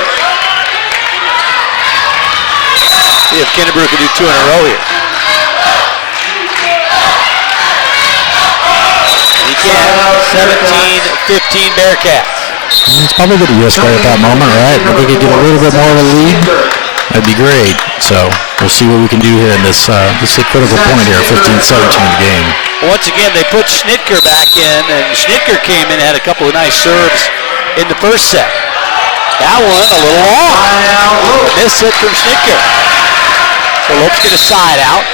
See if McKendree can do 2 in a row here. He can. 17-15 Bearcats. It's probably a good risk right at that moment, right? If we could get a little bit more of a lead, that'd be great. So we'll see what we can do here in this is a critical point here, 15-17 in the game. Once again, they put Schnitker back in, and Schnitker came in and had a couple of nice serves in the first set. That one a little long. Miss hit from Schnitker. So Lopes get a side out.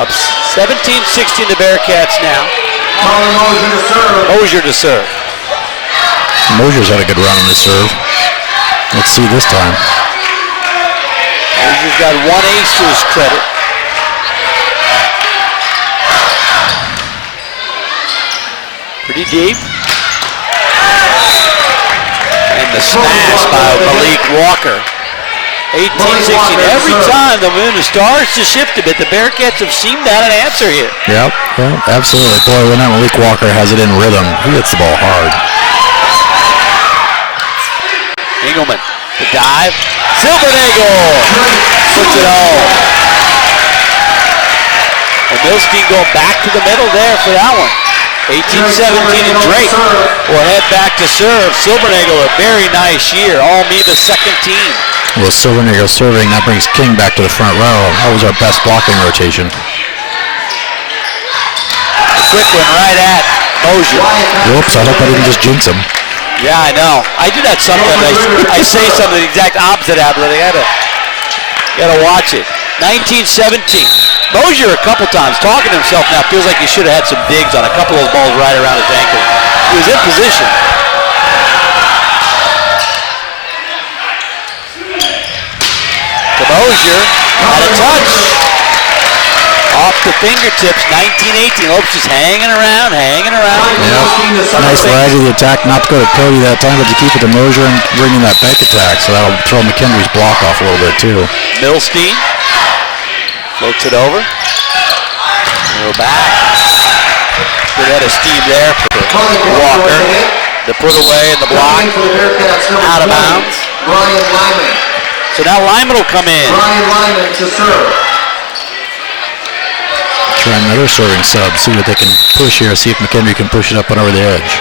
Up 17-16 the Bearcats now. Mosier to serve. Mosier's had a good run on the serve. Let's see this time. Mosier's got 1 ace to his credit. Pretty deep. And the smash by Malik Walker. 18-16. Every time the moon starts to shift a bit, the Bearcats have seemed to have an answer here. Yep, absolutely. Boy, when that Malik Walker has it in rhythm, he hits the ball hard. Engelman, the dive. Silvernagel puts it home. And Milstein going back to the middle there for that one. 18-17 and Drake will head back to serve. Silvernagel a very nice year. All Meva's second team. Well, Silvernagel serving, that brings King back to the front row. That was our best blocking rotation. A quick one right at Mosier. Whoops, I hope I didn't just jinx him. Yeah, I know. I do that sometimes. I say something the exact opposite happens. I gotta watch it. 19-17. Mosier a couple times talking to himself now. Feels like he should have had some digs on a couple of those balls right around his ankle. He was in position. To Mosier, had a touch. Off the fingertips, 19-18. Lopes just hanging around. Yep. Nice variety of the attack, not to go to Cody that time, but to keep it to Mosier and bring in that bank attack, so that'll throw McKendree's block off a little bit too. Milstein floats it over. Go back. Good head of steam there for Walker. The put away and the block. Out of bounds. So now Lyman will come in. Lyman to serve. Try another serving sub, see what they can push here, see if McKendree can push it up and over the edge.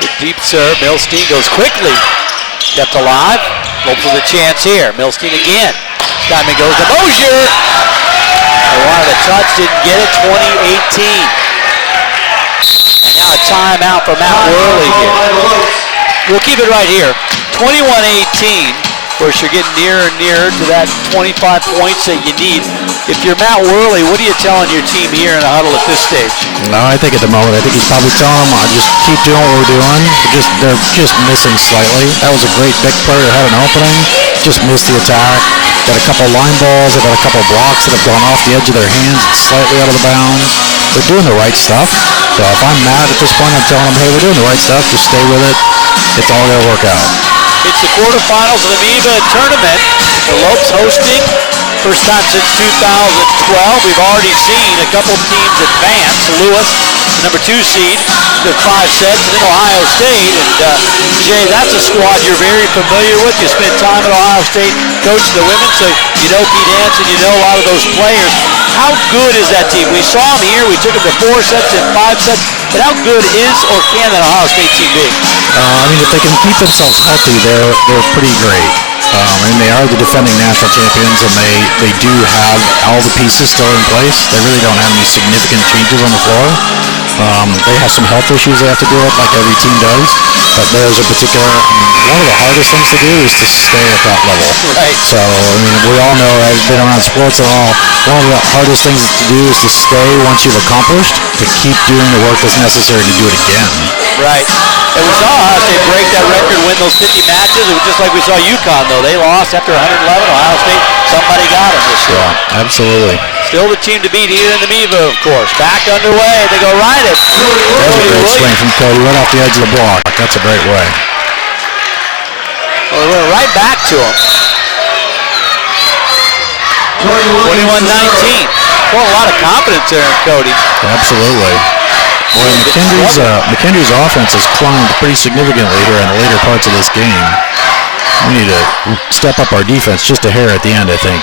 Good deep serve. Milstein goes quickly. Kept alive. Lopes with a chance here. Milstein again. Time it goes to Mosier. They wanted a touch, didn't get it. 20-18. And now a timeout for Matt Worley here. We'll keep it right here. 21-18. Of course, you're getting nearer and nearer to that 25 points that you need. If you're Matt Worley, what are you telling your team here in the huddle at this stage? No, I think at the moment, I think he's probably telling them, just keep doing what we're doing. They're just missing slightly. That was a great big player that had an opening. Just missed the attack. Got a couple line balls. They got a couple blocks that have gone off the edge of their hands, slightly out of the bounds. They're doing the right stuff. So if I'm Matt at this point, I'm telling them, hey, we're doing the right stuff. Just stay with it. It's all going to work out. It's the quarterfinals of the MEVA tournament. The Lopes hosting. First time since 2012. We've already seen a couple teams advance. Lewis, the number 2 seed, the 5 sets, and then Ohio State. And Jay, that's a squad you're very familiar with. You spent time at Ohio State coaching the women, so you know Pete Hansen, you know a lot of those players. How good is that team? We saw them here. We took them to 4 sets and 5 sets. But how good is or can that Ohio State team be? I mean, if they can keep themselves healthy, they're pretty great. And they are the defending national champions, and they do have all the pieces still in place. They really don't have any significant changes on the floor. They have some health issues they have to deal with, like every team does. But there's a particular, one of the hardest things to do is to stay at that level. Right. So, I mean, we all know, I've been around sports at all, one of the hardest things to do is to stay once you've accomplished, to keep doing the work that's necessary to do it again. Right. And we saw Ohio State break that record, win those 50 matches. It was just like we saw UConn, though. They lost after 111. Ohio State, somebody got them this year. Yeah, absolutely. Still the team to beat here in the MIVA, of course. Back underway. They go right at That's a great swing from Cody, right off the edge of the block. That's a great way. Well, we went right back to him. 21-19. Well, a lot of confidence there in Cody. Absolutely. Boy, McKendree's offense has climbed pretty significantly here in the later parts of this game. We need to step up our defense just a hair at the end, I think.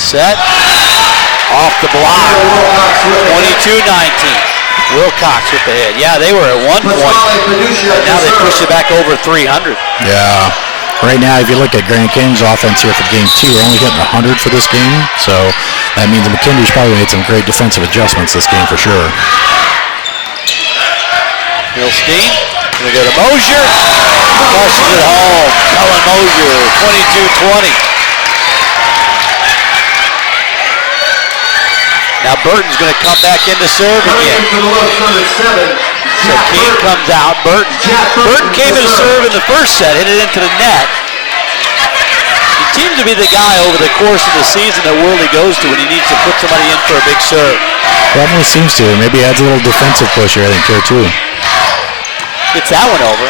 Set. Off the block. 22-19. Wilcox with the head. Yeah, they were at 1 point. Now they pushed it back over 300. Yeah. Right now, if you look at Grand Canyon's offense here for game 2, we're only hitting 100 for this game. So that means McKendree's probably made some great defensive adjustments this game for sure. Milstein going to go to Mosier. Crushes it home. Cullen Mosier, 22-20. Now Burton's going to come back in to serve again. So King comes out. Burton came in to serve in the first set, hit it into the net. He seems to be the guy over the course of the season that Worley goes to when he needs to put somebody in for a big serve. Definitely seems to. Maybe adds a little defensive push here, I think, here too. Gets that one over.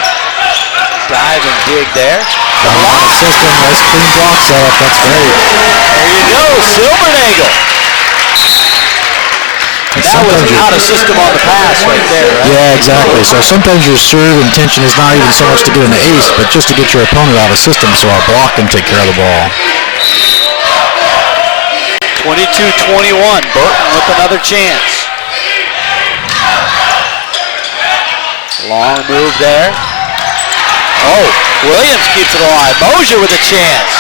Dive and dig there. The block. System, nice clean block setup. That's great. There you go, Silvernagel. That was out of system on the pass right there, right? Yeah, exactly. So sometimes your serve intention is not even so much to get an ace, but just to get your opponent out of system so our block can take care of the ball. 22-21. Burton with another chance. Long move there. Oh, Williams keeps it alive. Mosier with a chance.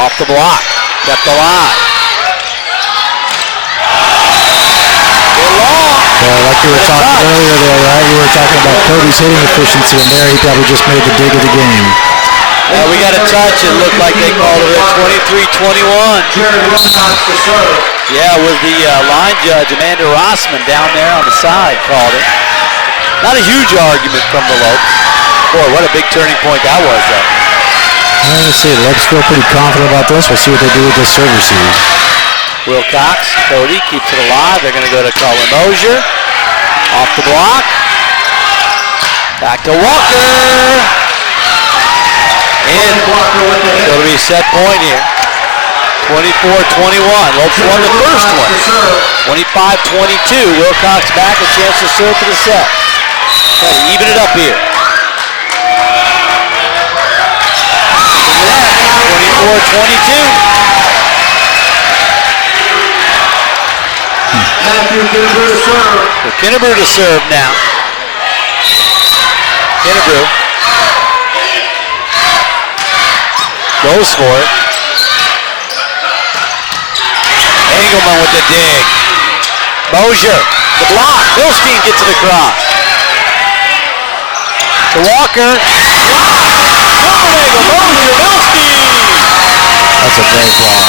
Off the block. Kept alive. Yeah, like you were talking earlier there, right? You were talking about Cody's hitting efficiency, and there he probably just made the dig of the game. Yeah, we got a touch. It looked like they called it at 23-21. Yeah, with the line judge, Amanda Rossman, down there on the side, called it. Not a huge argument from the Lopes. Boy, what a big turning point that was, though. Let's see, the Lopes feel pretty confident about this. We'll see what they do with this serve receive. Wilcox, Cody keeps it alive. They're going to go to Cullen Mosier. Off the block. Back to Walker. And it'll be a set point here. 24-21. Lopes won the first one. 25-22. Wilcox back, a chance to serve for the set. Try to even it up here. 24-22. Kinnebrew to serve now. Kinnebrew goes for it. Engelman with the dig. Mosier, the block. Milstein gets it across. To Walker. Silvernagel, Mosier, Milstein. That's a great block.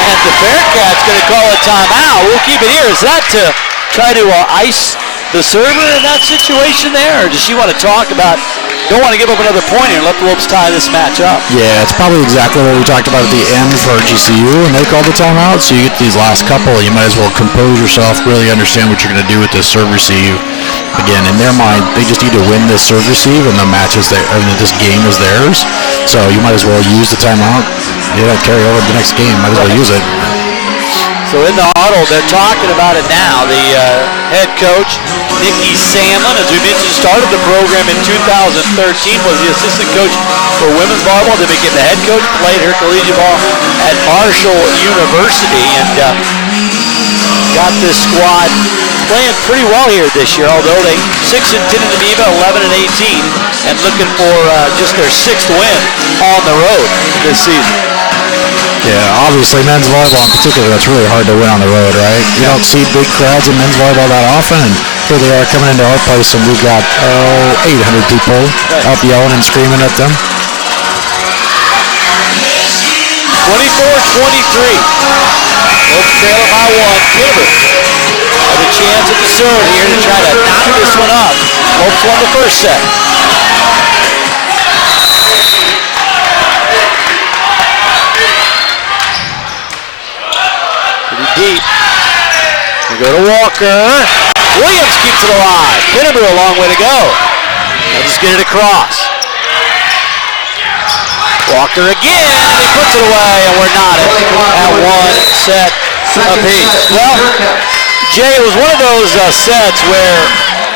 And the Bearcats going to call a timeout. We'll keep it here. Is that to try to ice the server in that situation there? Or does she want to talk about, don't want to give up another point here and let the Lopes tie this match up? Yeah, it's probably exactly what we talked about at the end for GCU, and they called the timeout. So you get these last couple, you might as well compose yourself, really understand what you're going to do with this serve receive. Again, in their mind, they just need to win this serve receive, and the match is there, and this game is theirs. So you might as well use the timeout. Yeah, carry over to the next game. Might as well use it. So in the huddle, they're talking about it now. The head coach, Nikki Salmon, as we mentioned, started the program in 2013, was the assistant coach for women's volleyball, then became the head coach, played her collegiate ball at Marshall University, and got this squad playing pretty well here this year, although they 6-10 in the MIVA, 11-18, and looking for just their 6th win on the road this season. Yeah, obviously men's volleyball in particular, that's really hard to win on the road, right? You don't see big crowds in men's volleyball that often, and here they are coming into our place, and we've got 800 people up yelling and screaming at them. 24-23. Lopes trailing by 1. Gilbert has a chance at the serve here to try to knock this one up. Lopes won the first set. Pretty deep. We go to Walker. Williams keeps it alive. Kennedy a long way to go. Now just get it across. Walker again, and he puts it away, and we're knotted at 1 set apiece. Well, Jay, it was one of those sets where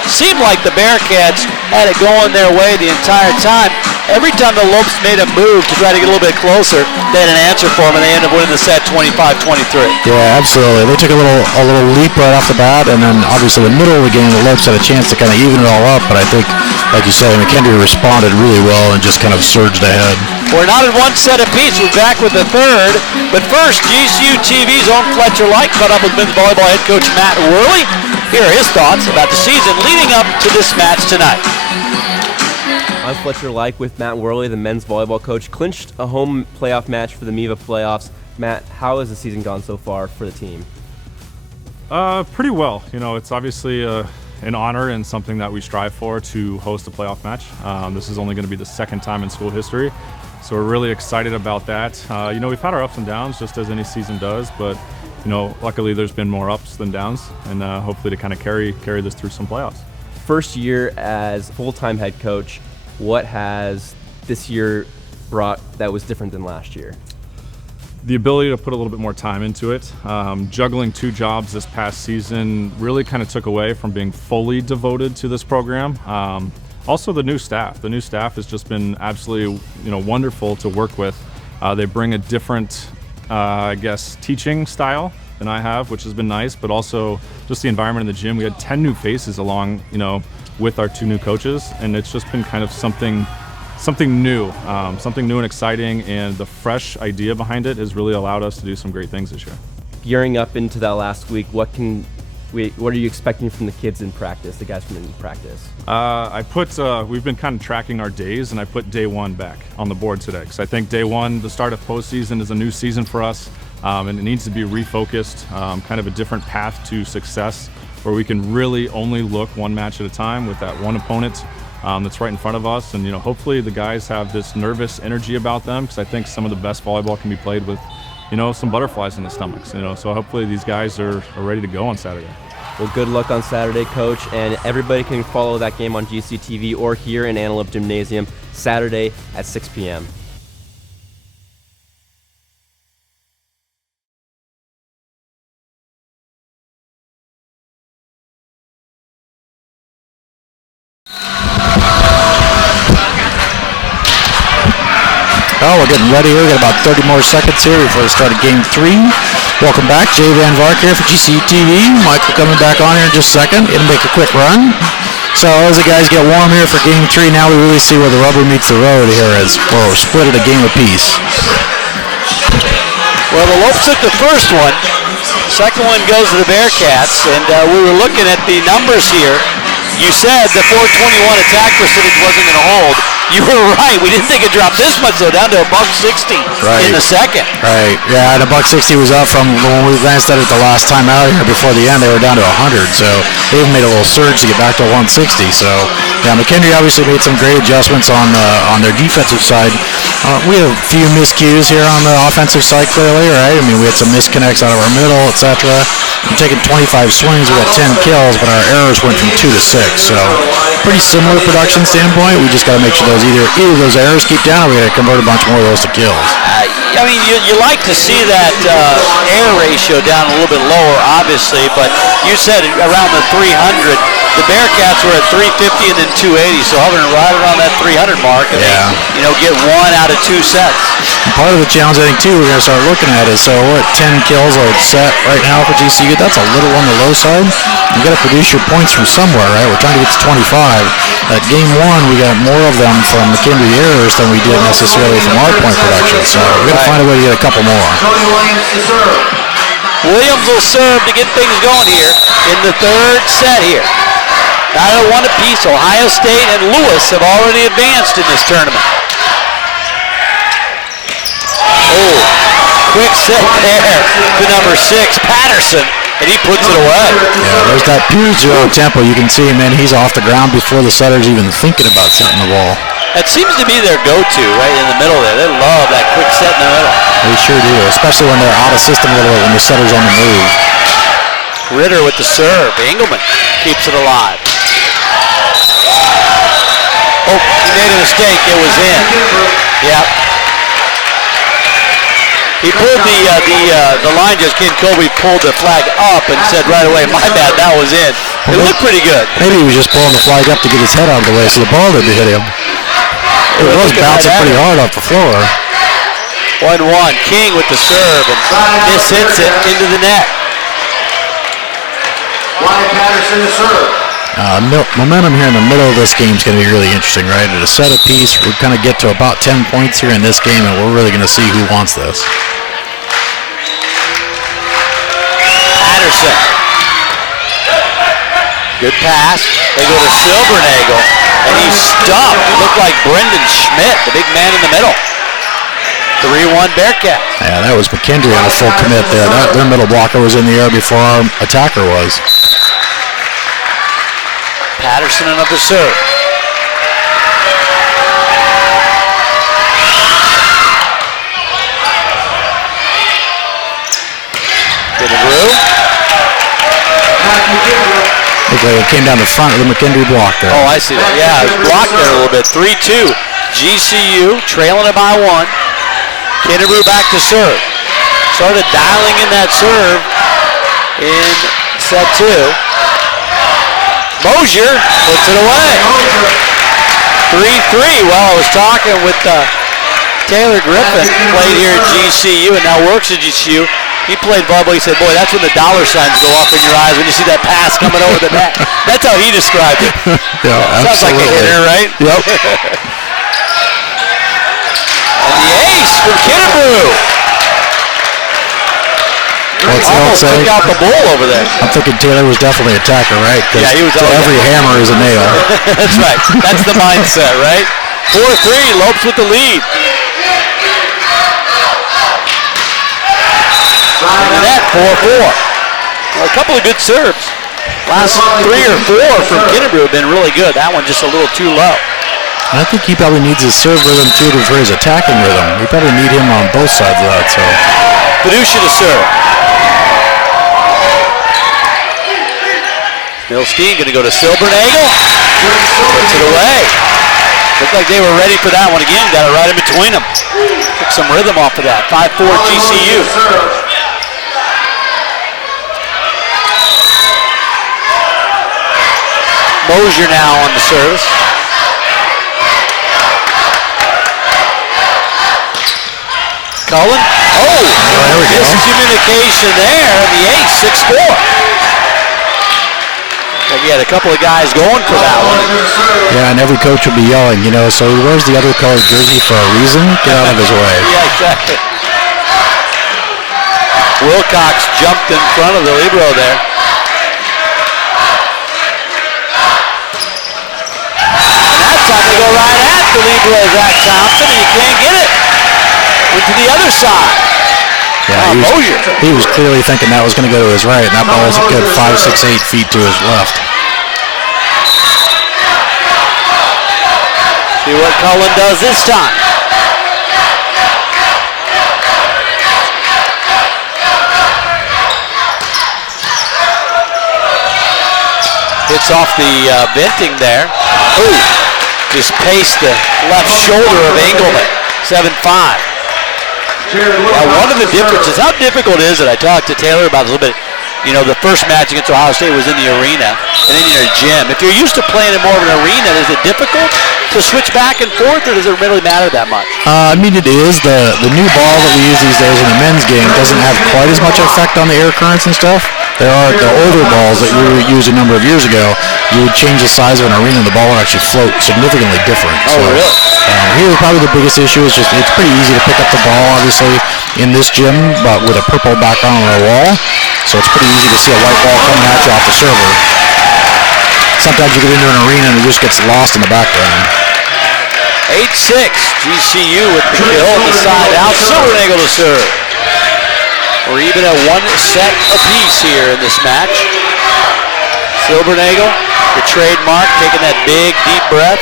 it seemed like the Bearcats had it going their way the entire time. Every time the Lopes made a move to try to get a little bit closer, they had an answer for them, and they ended up winning the set 25-23. Yeah, absolutely. They took a little leap right off the bat, and then obviously in the middle of the game, the Lopes had a chance to kind of even it all up, but I think, like you said, McKendree responded really well and just kind of surged ahead. We're not at 1 set apiece. We're back with the third. But first, GCU TV's own Fletcher Light caught up with men's volleyball head coach Matt Worley. Here are his thoughts about the season leading up to this match tonight. I'm Fletcher Light with Matt Worley, the men's volleyball coach. Clinched a home playoff match for the MIVA playoffs. Matt, how has the season gone so far for the team? Pretty well. You know, it's obviously an honor and something that we strive for to host a playoff match. This is only going to be the 2nd time in school history, so we're really excited about that. You know, we've had our ups and downs, just as any season does, but you know, luckily there's been more ups than downs, and hopefully to kind of carry this through some playoffs. First year as full-time head coach, what has this year brought that was different than last year? The ability to put a little bit more time into it. Juggling 2 jobs this past season really kind of took away from being fully devoted to this program. Also the new staff. The new staff has just been absolutely, you know, wonderful to work with. They bring a different, I guess, teaching style than I have, which has been nice, but also just the environment in the gym. We had 10 new faces along, you know, with our 2 new coaches, and it's just been kind of something new and exciting, and the fresh idea behind it has really allowed us to do some great things this year. Gearing up into that last week, what are you expecting from the kids in practice, the guys from in practice? We've been kind of tracking our days, and I put day 1 back on the board today, because I think day 1, the start of postseason, is a new season for us, and it needs to be refocused, kind of a different path to success, where we can really only look one match at a time with that one opponent that's right in front of us. And you know, hopefully the guys have this nervous energy about them, because I think some of the best volleyball can be played with, you know, some butterflies in the stomachs. You know, so hopefully these guys are ready to go on Saturday. Well, good luck on Saturday, Coach, and everybody can follow that game on GCTV or here in Antelope Gymnasium Saturday at 6 p.m. Well, we're getting ready here. We've got about 30 more seconds here before the start of Game 3. Welcome back. Jay Van Vark here for GCTV. Michael coming back on here in just a second. It'll make a quick run. So as the guys get warm here for Game 3, now we really see where the rubber meets the road here as we're split at a game apiece. Well, the Lopes took the first one. Second one goes to the Bearcats, and we were looking at the numbers here. You said the 421 attack percentage wasn't going to hold. You were right. We didn't think it dropped this much, though, down to $160 in the second. Right. Yeah, and $160 was up from when we glanced at it the last time out here before the end. They were down to 100, so they even made a little surge to get back to 160. So, yeah, McKendree obviously made some great adjustments on their defensive side. We had a few miscues here on the offensive side, clearly, right? I mean, we had some misconnects out of our middle, etc. We're taking 25 swings. We got 10 kills, but our errors went from 2 to 6. So, pretty similar production standpoint. We just got to make sure either of those errors keep down, or we got to convert a bunch more of those to kills. I mean, you like to see that error ratio down a little bit lower, obviously, but you said around the 300 The Bearcats were at 350 and then 280, so hovering right around that 300 mark. And Yeah. they, get 1 out of 2 sets. And part of the challenge, I think, too, we're going to start looking at is, so we're at 10 kills a set right now for GCU. That's a little on the low side. You got to produce your points from somewhere, right? We're trying to get to 25. At game 1, we got more of them from McKendree errors than we did necessarily from our point production. So we're going to find a way to get a couple more. Tony Williams to serve. Williams will serve to get things going here in the 3rd set here. Now 1 apiece. Ohio State and Lewis have already advanced in this tournament. Oh, quick set there to number 6, Patterson, and he puts it away. Yeah, there's that pure 0 tempo. You can see him, man, he's off the ground before the setter's even thinking about setting the ball. That seems to be their go-to right in the middle there. They love that quick set in the middle. They sure do, especially when they're out of system a little bit, when the setter's on the move. Ritter with the serve. Engelman keeps it alive. Oh, he made a mistake. It was in. Yep. He pulled the line judge, Ken Colby, pulled the flag up and said right away, my bad, that was in. It looked pretty good. Maybe he was just pulling the flag up to get his head out of the way so the ball didn't hit him. It was bouncing pretty hard off the floor. 1-1. King with the serve and miss hits it into the net. Wyatt Patterson to serve. Momentum here in the middle of this game is going to be really interesting, right? At a set apiece, we're going to get to about 10 points here in this game, and we're really going to see who wants this. Patterson. Good pass. They go to Silbernagel, and he's stuffed. He looked like Brendan Schmidt, the big man in the middle. 3-1 Bearcats. Yeah, that was McKendree on a full commit there. Their middle blocker was in the air before our attacker was. Patterson another serve. Kennebrew. Looked like it came down the front of the McKendree block there. Oh, I see that. Yeah, it was blocked there a little bit. 3-2. GCU trailing it by 1. Kennebrew back to serve. Started dialing in that serve in set 2. Mosier puts it away. 3-3. Well, I was talking with Taylor Griffin, played here at GCU and now works at GCU. He played volleyball. He said, boy, that's when the dollar signs go off in your eyes when you see that pass coming over the net. That's how he described it. Yeah, sounds like a hitter, right? Yep. And the ace from Kennebrew. Almost took out the bull over there. I'm thinking Taylor was definitely an attacker, right? Yeah, he was. Every hammer is a nail. That's right. That's the mindset, right? 4-3. Lopes with the lead. And the net 4-4. Well, a couple of good serves. Last 3 or 4 from Kennebrew have been really good. That one just a little too low. I think he probably needs his serve rhythm too for his attacking rhythm. We probably need him on both sides of that. So. Paduccia to serve. Milstein going to go to Silbernagel. Puts it away. Looked like they were ready for that one again. Got it right in between them. Took some rhythm off of that. 5-4 GCU. Mosier now on the service. Cullen. Oh, there we go. Miscommunication there. The ace, 6-4. Like he had a couple of guys going for that one. Yeah, and every coach would be yelling, so he wears the other colored jersey for a reason. Get out of his way. Yeah, exactly. Wilcox jumped in front of the libero there. And that time they go right at the libero, Zach Thompson, and you can't get it. Went to the other side. Yeah, he was clearly thinking that was going to go to his right, and that ball was a good 5, 6, 8 feet to his left. See what Cullen does this time. Hits off the venting there. Ooh, just paced the left shoulder of Engelman. 7-5. Now, one of the differences, how difficult is it? I talked to Taylor about it a little bit. The first match against Ohio State was in the arena and in your gym. If you're used to playing in more of an arena, is it difficult to switch back and forth, or does it really matter that much? It is. The new ball that we use these days in the men's game doesn't have quite as much effect on the air currents and stuff. There are the older balls that we used a number of years ago. You would change the size of an arena, and the ball would actually float significantly different. Oh, really? Here, probably the biggest issue is just it's pretty easy to pick up the ball, obviously, in this gym, but with a purple background on the wall. So it's pretty easy to see a white ball coming at you off the server. Sometimes you get into an arena and it just gets lost in the background. 8-6, GCU with the kill on the side out. Silvernagle to serve. We're even at 1 set apiece here in this match. Silvernagle, the trademark, taking that big, deep breath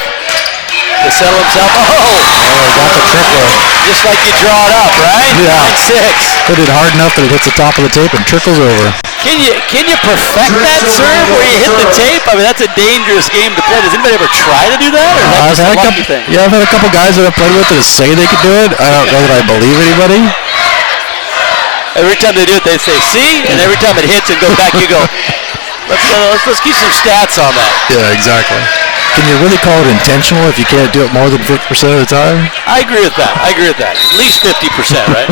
to settle himself. Oh, got the trickler. Just like you draw it up, right? Yeah. 9-6. Hit it hard enough that it hits the top of the tape and trickles over. Can you perfect that serve where you hit the tape? I mean, that's a dangerous game to play. Does anybody ever try to do that, or that's just a lucky thing? Yeah, I've had a couple guys that I've played with that say they could do it. I don't know that I believe anybody. Every time they do it, they say, see? And every time it hits and goes back, you go, let's keep some stats on that. Yeah, exactly. Can you really call it intentional if you can't do it more than 50% of the time? I agree with that. At least 50%, right?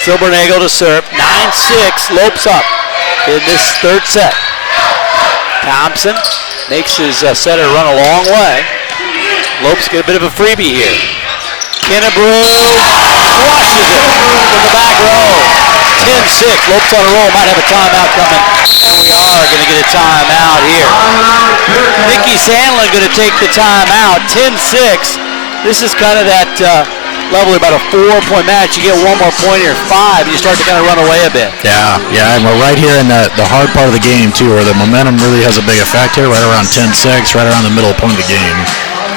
Silvernagle to serve. 9-6, Lopes up in this third set. Thompson makes his setter run a long way. Lopes get a bit of a freebie here. Kennebrew crushes it from the back row. 10-6, Lopes on a roll, might have a timeout coming. And we are going to get a timeout here. Nicky Sandlin going to take the timeout. 10-6. This is kind of that level about a 4-point match. You get one more point here, 5, you start to kind of run away a bit. Yeah, and we're right here in the hard part of the game, too, where the momentum really has a big effect here, right around 10-6, right around the middle point of the game.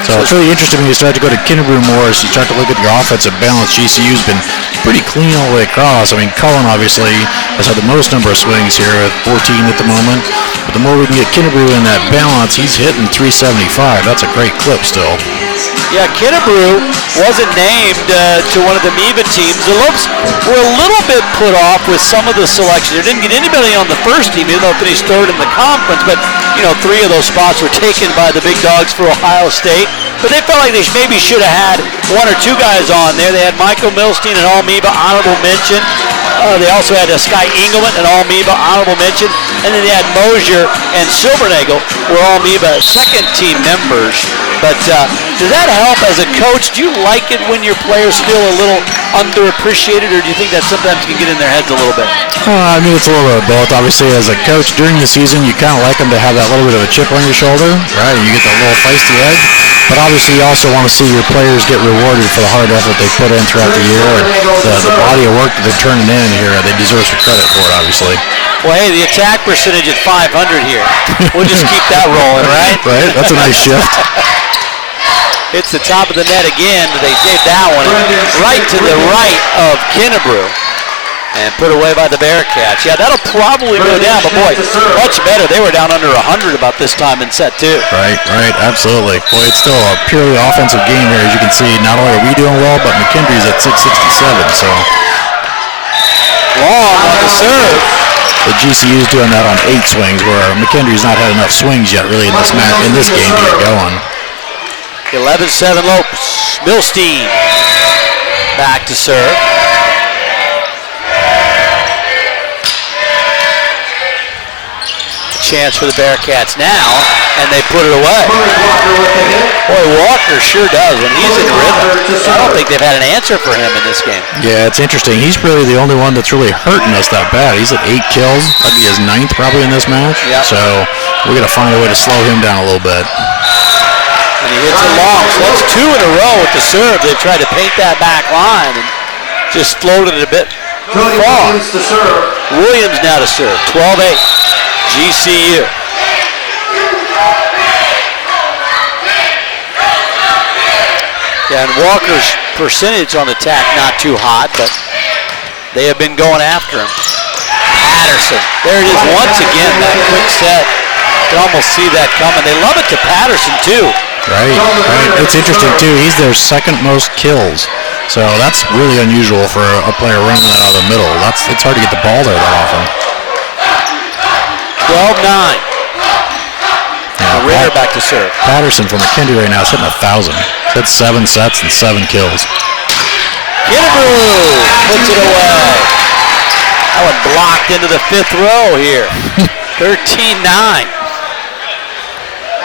So it's really interesting when you start to go to Kennebrew more as you start to look at your offensive balance. GCU's been pretty clean all the way across. I mean, Cullen obviously has had the most number of swings here at 14 at the moment. But the more we can get Kennebrew in that balance, he's hitting 375. That's a great clip still. Yeah, Kennebrew wasn't named to one of the MIVA teams. The Lopes were a little bit put off with some of the selections. They didn't get anybody on the first team, even though they finished third in the conference. But, 3 of those spots were taken by the big dogs for Ohio State. But they felt like they maybe should have had 1 or 2 guys on there. They had Michael Milstein, an All-MIVA honorable mention. They also had Sky Engelman, an All-MIVA honorable mention. And then they had Mosier and Silvernagle were All-MIVA second-team members. But does that help as a coach? Do you like it when your players feel a little underappreciated, or do you think that sometimes can get in their heads a little bit? It's a little bit of both. Obviously, as a coach, during the season, you kind of like them to have that little bit of a chip on your shoulder, right? You get that little feisty edge. But obviously, you also want to see your players get rewarded for the hard effort they put in throughout the year. And the body of work that they're turning in here, they deserve some credit for it, obviously. Well, hey, the attack percentage at 500 here. We'll just keep that rolling, right? Right, that's a nice shift. Hits the top of the net again, but they saved that one right to the right of Kennebrew. And put away by the Bearcats. Yeah, that'll probably go down, but boy, much better. They were down under 100 about this time in set 2. Right, absolutely. Boy, it's still a purely offensive game here, as you can see. Not only are we doing well, but McKendree's at 667, so. Long on the serve. The GCU's doing that on 8 swings, where McKendree's not had enough swings yet, really, in this match, in this game to get going. 11-7 Lopes. Milstein back to serve. Chance for the Bearcats now, and they put it away. Boy, Walker sure does when he's in rhythm. I don't think they've had an answer for him in this game. Yeah, it's interesting. He's really the only one that's really hurting us that bad. He's at 8 kills. That'd be his 9th probably in this match. Yep. So we're going to find a way to slow him down a little bit. And he hits it long. So that's 2 in a row with the serve. They've tried to paint that back line and just floated it a bit far. Williams now to serve. 12-8. GCU. Yeah, and Walker's percentage on attack not too hot, but they have been going after him. Patterson. There it is once again, that quick set. You can almost see that coming. They love it to Patterson, too. Right. It's interesting, too. He's their second most kills. So that's really unusual for a player running that out of the middle. It's hard to get the ball there that often. 12-9. Ritter back to serve. Patterson from McKendree right now is hitting 1,000. He's had 7 sets and 7 kills. McKendree puts it away. That one blocked into the 5th row here. 13-9.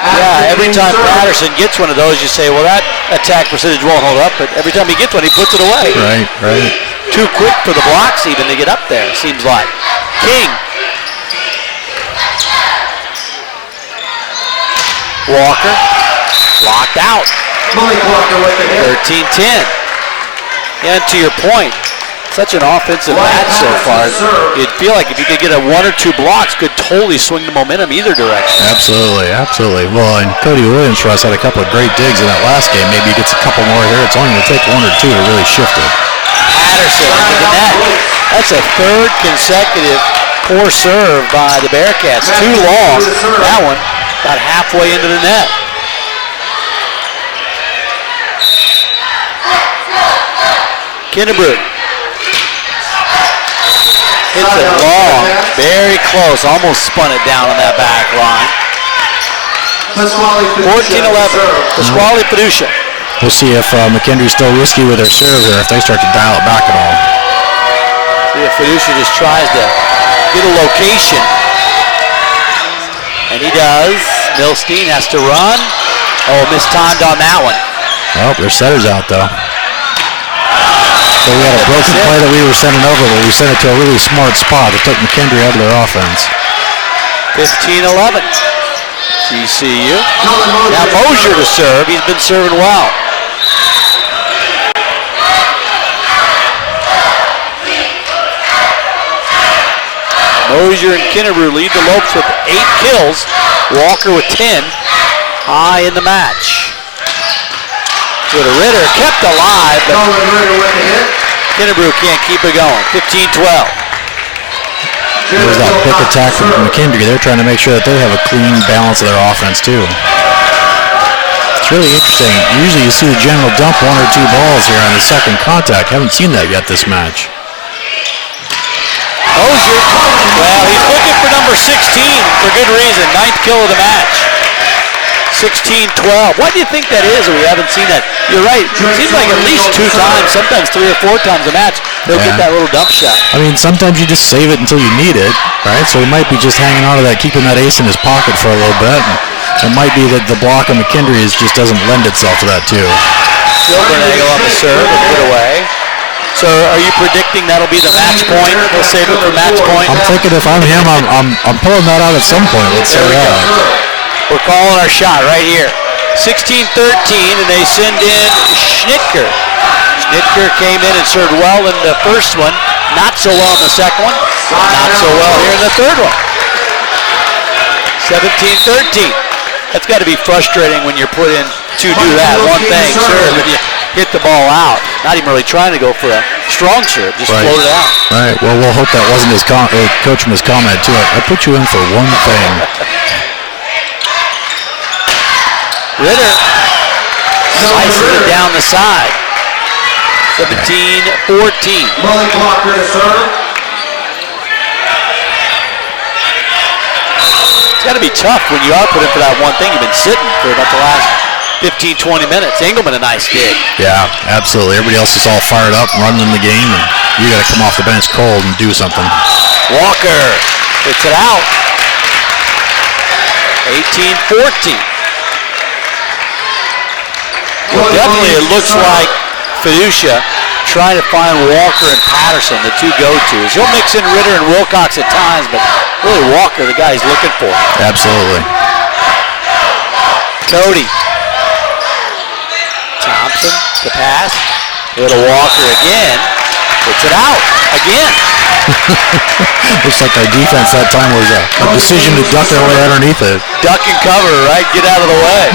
Yeah, every time Patterson gets one of those, you say, well, that attack percentage won't hold up, but every time he gets one, he puts it away. Right. Too quick for the blocks even to get up there, it seems like. King. Walker, blocked out. Malik Walker with the hit. 13-10. And to your point, such an offensive match so far. You'd feel like if you could get 1 or 2 blocks, could totally swing the momentum either direction. Absolutely. Well, and Cody Williams for us had a couple of great digs in that last game. Maybe he gets a couple more here. It's only going to take 1 or 2 to really shift it. Patterson into the net. That's a 3rd consecutive poor serve by the Bearcats. Too long. That one about halfway into the net. Kinnebrew hits it long, very close, almost spun it down on that back line. 14-11, Pasquale Fiducia. We'll see if McKendree's still risky with their serve here, if they start to dial it back at all. See if Fiducia just tries to get a location. And he does. Milstein has to run. Oh, mistimed on that one. Well, their setter's out though. So we had a broken play that we were sending over, but we sent it to a really smart spot that took McKendree out of their offense. 15-11. TCU. Now Mosier to serve. He's been serving well. Mosier and Kinnebrew lead the Lopes with 8 kills. Walker with 10. High in the match. With a Ritter kept alive, but Kinnebrew can't keep it going. 15-12. There's that quick attack from McKendree. They're trying to make sure that they have a clean balance of their offense too. It's really interesting. Usually you see the general dump 1 or 2 balls here on the second contact. Haven't seen that yet this match. Mosier, well, he's looking for number 16 for good reason. 9th kill of the match. 16-12. Why do you think that is that we haven't seen that? You're right. It seems like at least 2 times, sometimes 3 or 4 times a match, they'll get that little dump shot. I mean, sometimes you just save it until you need it, right? So he might be just hanging on to that, keeping that ace in his pocket for a little bit. And it might be that the block of McKendree just doesn't lend itself to that too. Silvernagle on the serve and put away. So are you predicting that'll be the match point? He'll save it for match point? I'm thinking if I'm him, I'm pulling that out at some point. Let's say that. We're calling our shot right here. 16-13, and they send in Schnitker. Schnitker came in and served well in the first one. Not so well in the second one. Not so well here in the third one. 17-13. That's got to be frustrating when you're put in to do that one thing, serve, and you hit the ball out. Not even really trying to go for a strong serve, just float it out. Right. Well, we'll hope that wasn't his coach from his comment to it. I put you in for one thing. Ritter slices it down the side. 17-14. Malik Walker to serve. It's got to be tough when you are put in for that one thing. You've been sitting for about the last 15-20 minutes. Engelman, a nice dig. Yeah, absolutely. Everybody else is all fired up, running the game, and you got to come off the bench cold and do something. Walker hits it out. 18-14. Well, definitely it looks like Fiducia trying to find Walker and Patterson, the 2 go-tos. He'll mix in Ritter and Wilcox at times, but really Walker, the guy he's looking for. Absolutely. Cody. Thompson to pass. Little Walker again. Puts it out again. Looks like our defense that time was a decision to duck their way underneath it. Duck and cover, right? Get out of the way.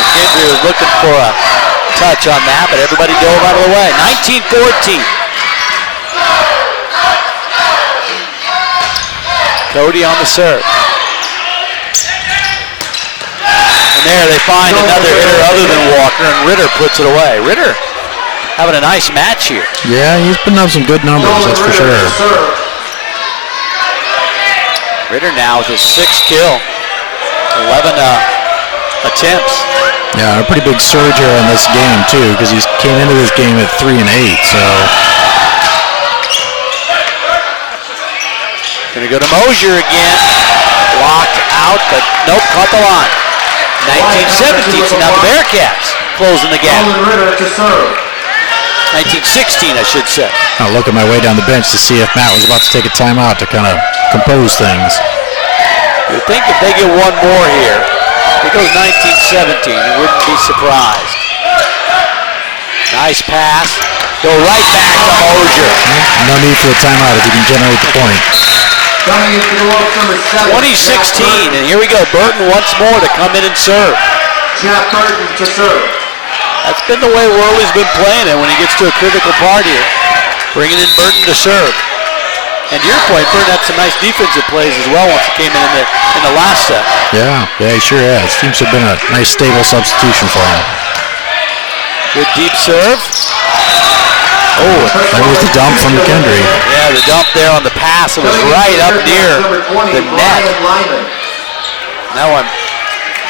McKendree was looking for a touch on that, but everybody dove out of the way. 19-14. Cody on the serve. And there they find another hitter other than Walker, and Ritter puts it away. Ritter having a nice match here. Yeah, he's putting up some good numbers, that's for sure. Ritter now with his 6th kill. 11 attempts. Yeah, a pretty big surge here in this game too, because he came into this game at 3 and 8. So gonna go to Mosier again. Blocked out, but nope, caught the line. 19-17. So now the Bearcats closing the gap. 19-16, I should say. I'll look at my way down the bench to see if Matt was about to take a timeout to kind of compose things. You'd think if they get one more here, it goes 19-17. You wouldn't be surprised. Nice pass. Go right back to Mosier. No need for a timeout if you can generate the point. 20-16, and here we go. Burton once more to come in and serve. Jeff Burton to serve. That's been the way Worley's been playing it when he gets to a critical part here. Bringing in Burton to serve. And to your point, Burton had some nice defensive plays as well once he came in the last set. Yeah, he sure has. Seems to have been a nice stable substitution for him. Good deep serve. Oh, that was the dump from McKendree. Yeah, the dump there on the pass. It was right up near the net. That one,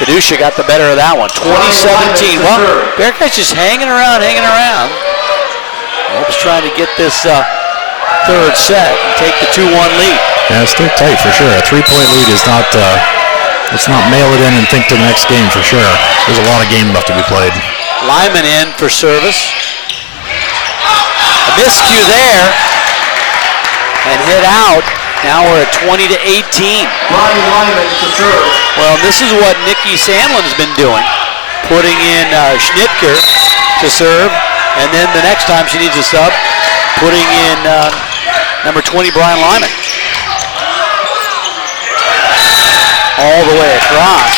Fiducia got the better of that one. 20-17. Well, Bearcats just hanging around. Hope's trying to get this third set and take the 2-1 lead. Yeah, it's still tight for sure. A 3-point lead is not, let's not mail it in and think to the next game for sure. There's a lot of game left to be played. Lyman in for service. A miscue there and hit out. Now we're at 20-18. Well, this is what Nikki Sandlin's been doing, putting in Schnitker to serve, and then the next time she needs a sub, putting in number 20, Brian Lyman. All the way across.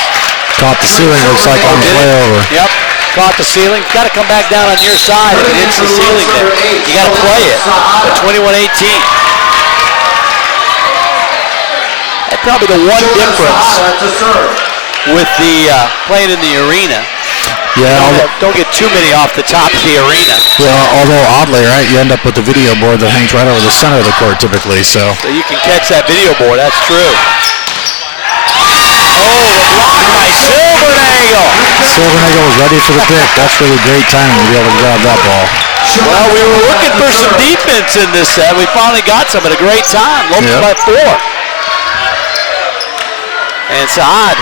Caught the ceiling, looks like on his way over. Yep. Caught the ceiling. Got to come back down on your side if it hits the ceiling there. You got to play it. But 21-18. That's probably the one difference with the playing in the arena. Yeah. Don't get too many off the top of the arena. Well, although oddly, right, you end up with the video board that hangs right over the center of the court typically. So you can catch that video board. That's true. Oh, the block by Silvernagel. Silvernagel was ready for the pick. That's really great timing to be able to grab that ball. Well, we were looking for some defense in this set. We finally got some at a great time. Lopes by 4. And Saada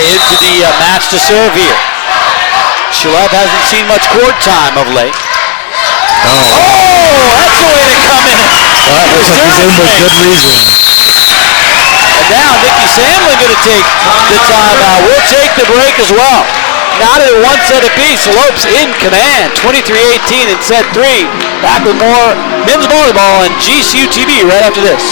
into the match to serve here. Shalev hasn't seen much court time of late. Oh, that's the way to come in. Well, that looks like he's in with good reason. And now Nikki Sandlin going to take the timeout. We'll take the break as well. Not at one set apiece. Lopes in command. 23-18 in set 3. Back with more men's volleyball and GCU TV right after this.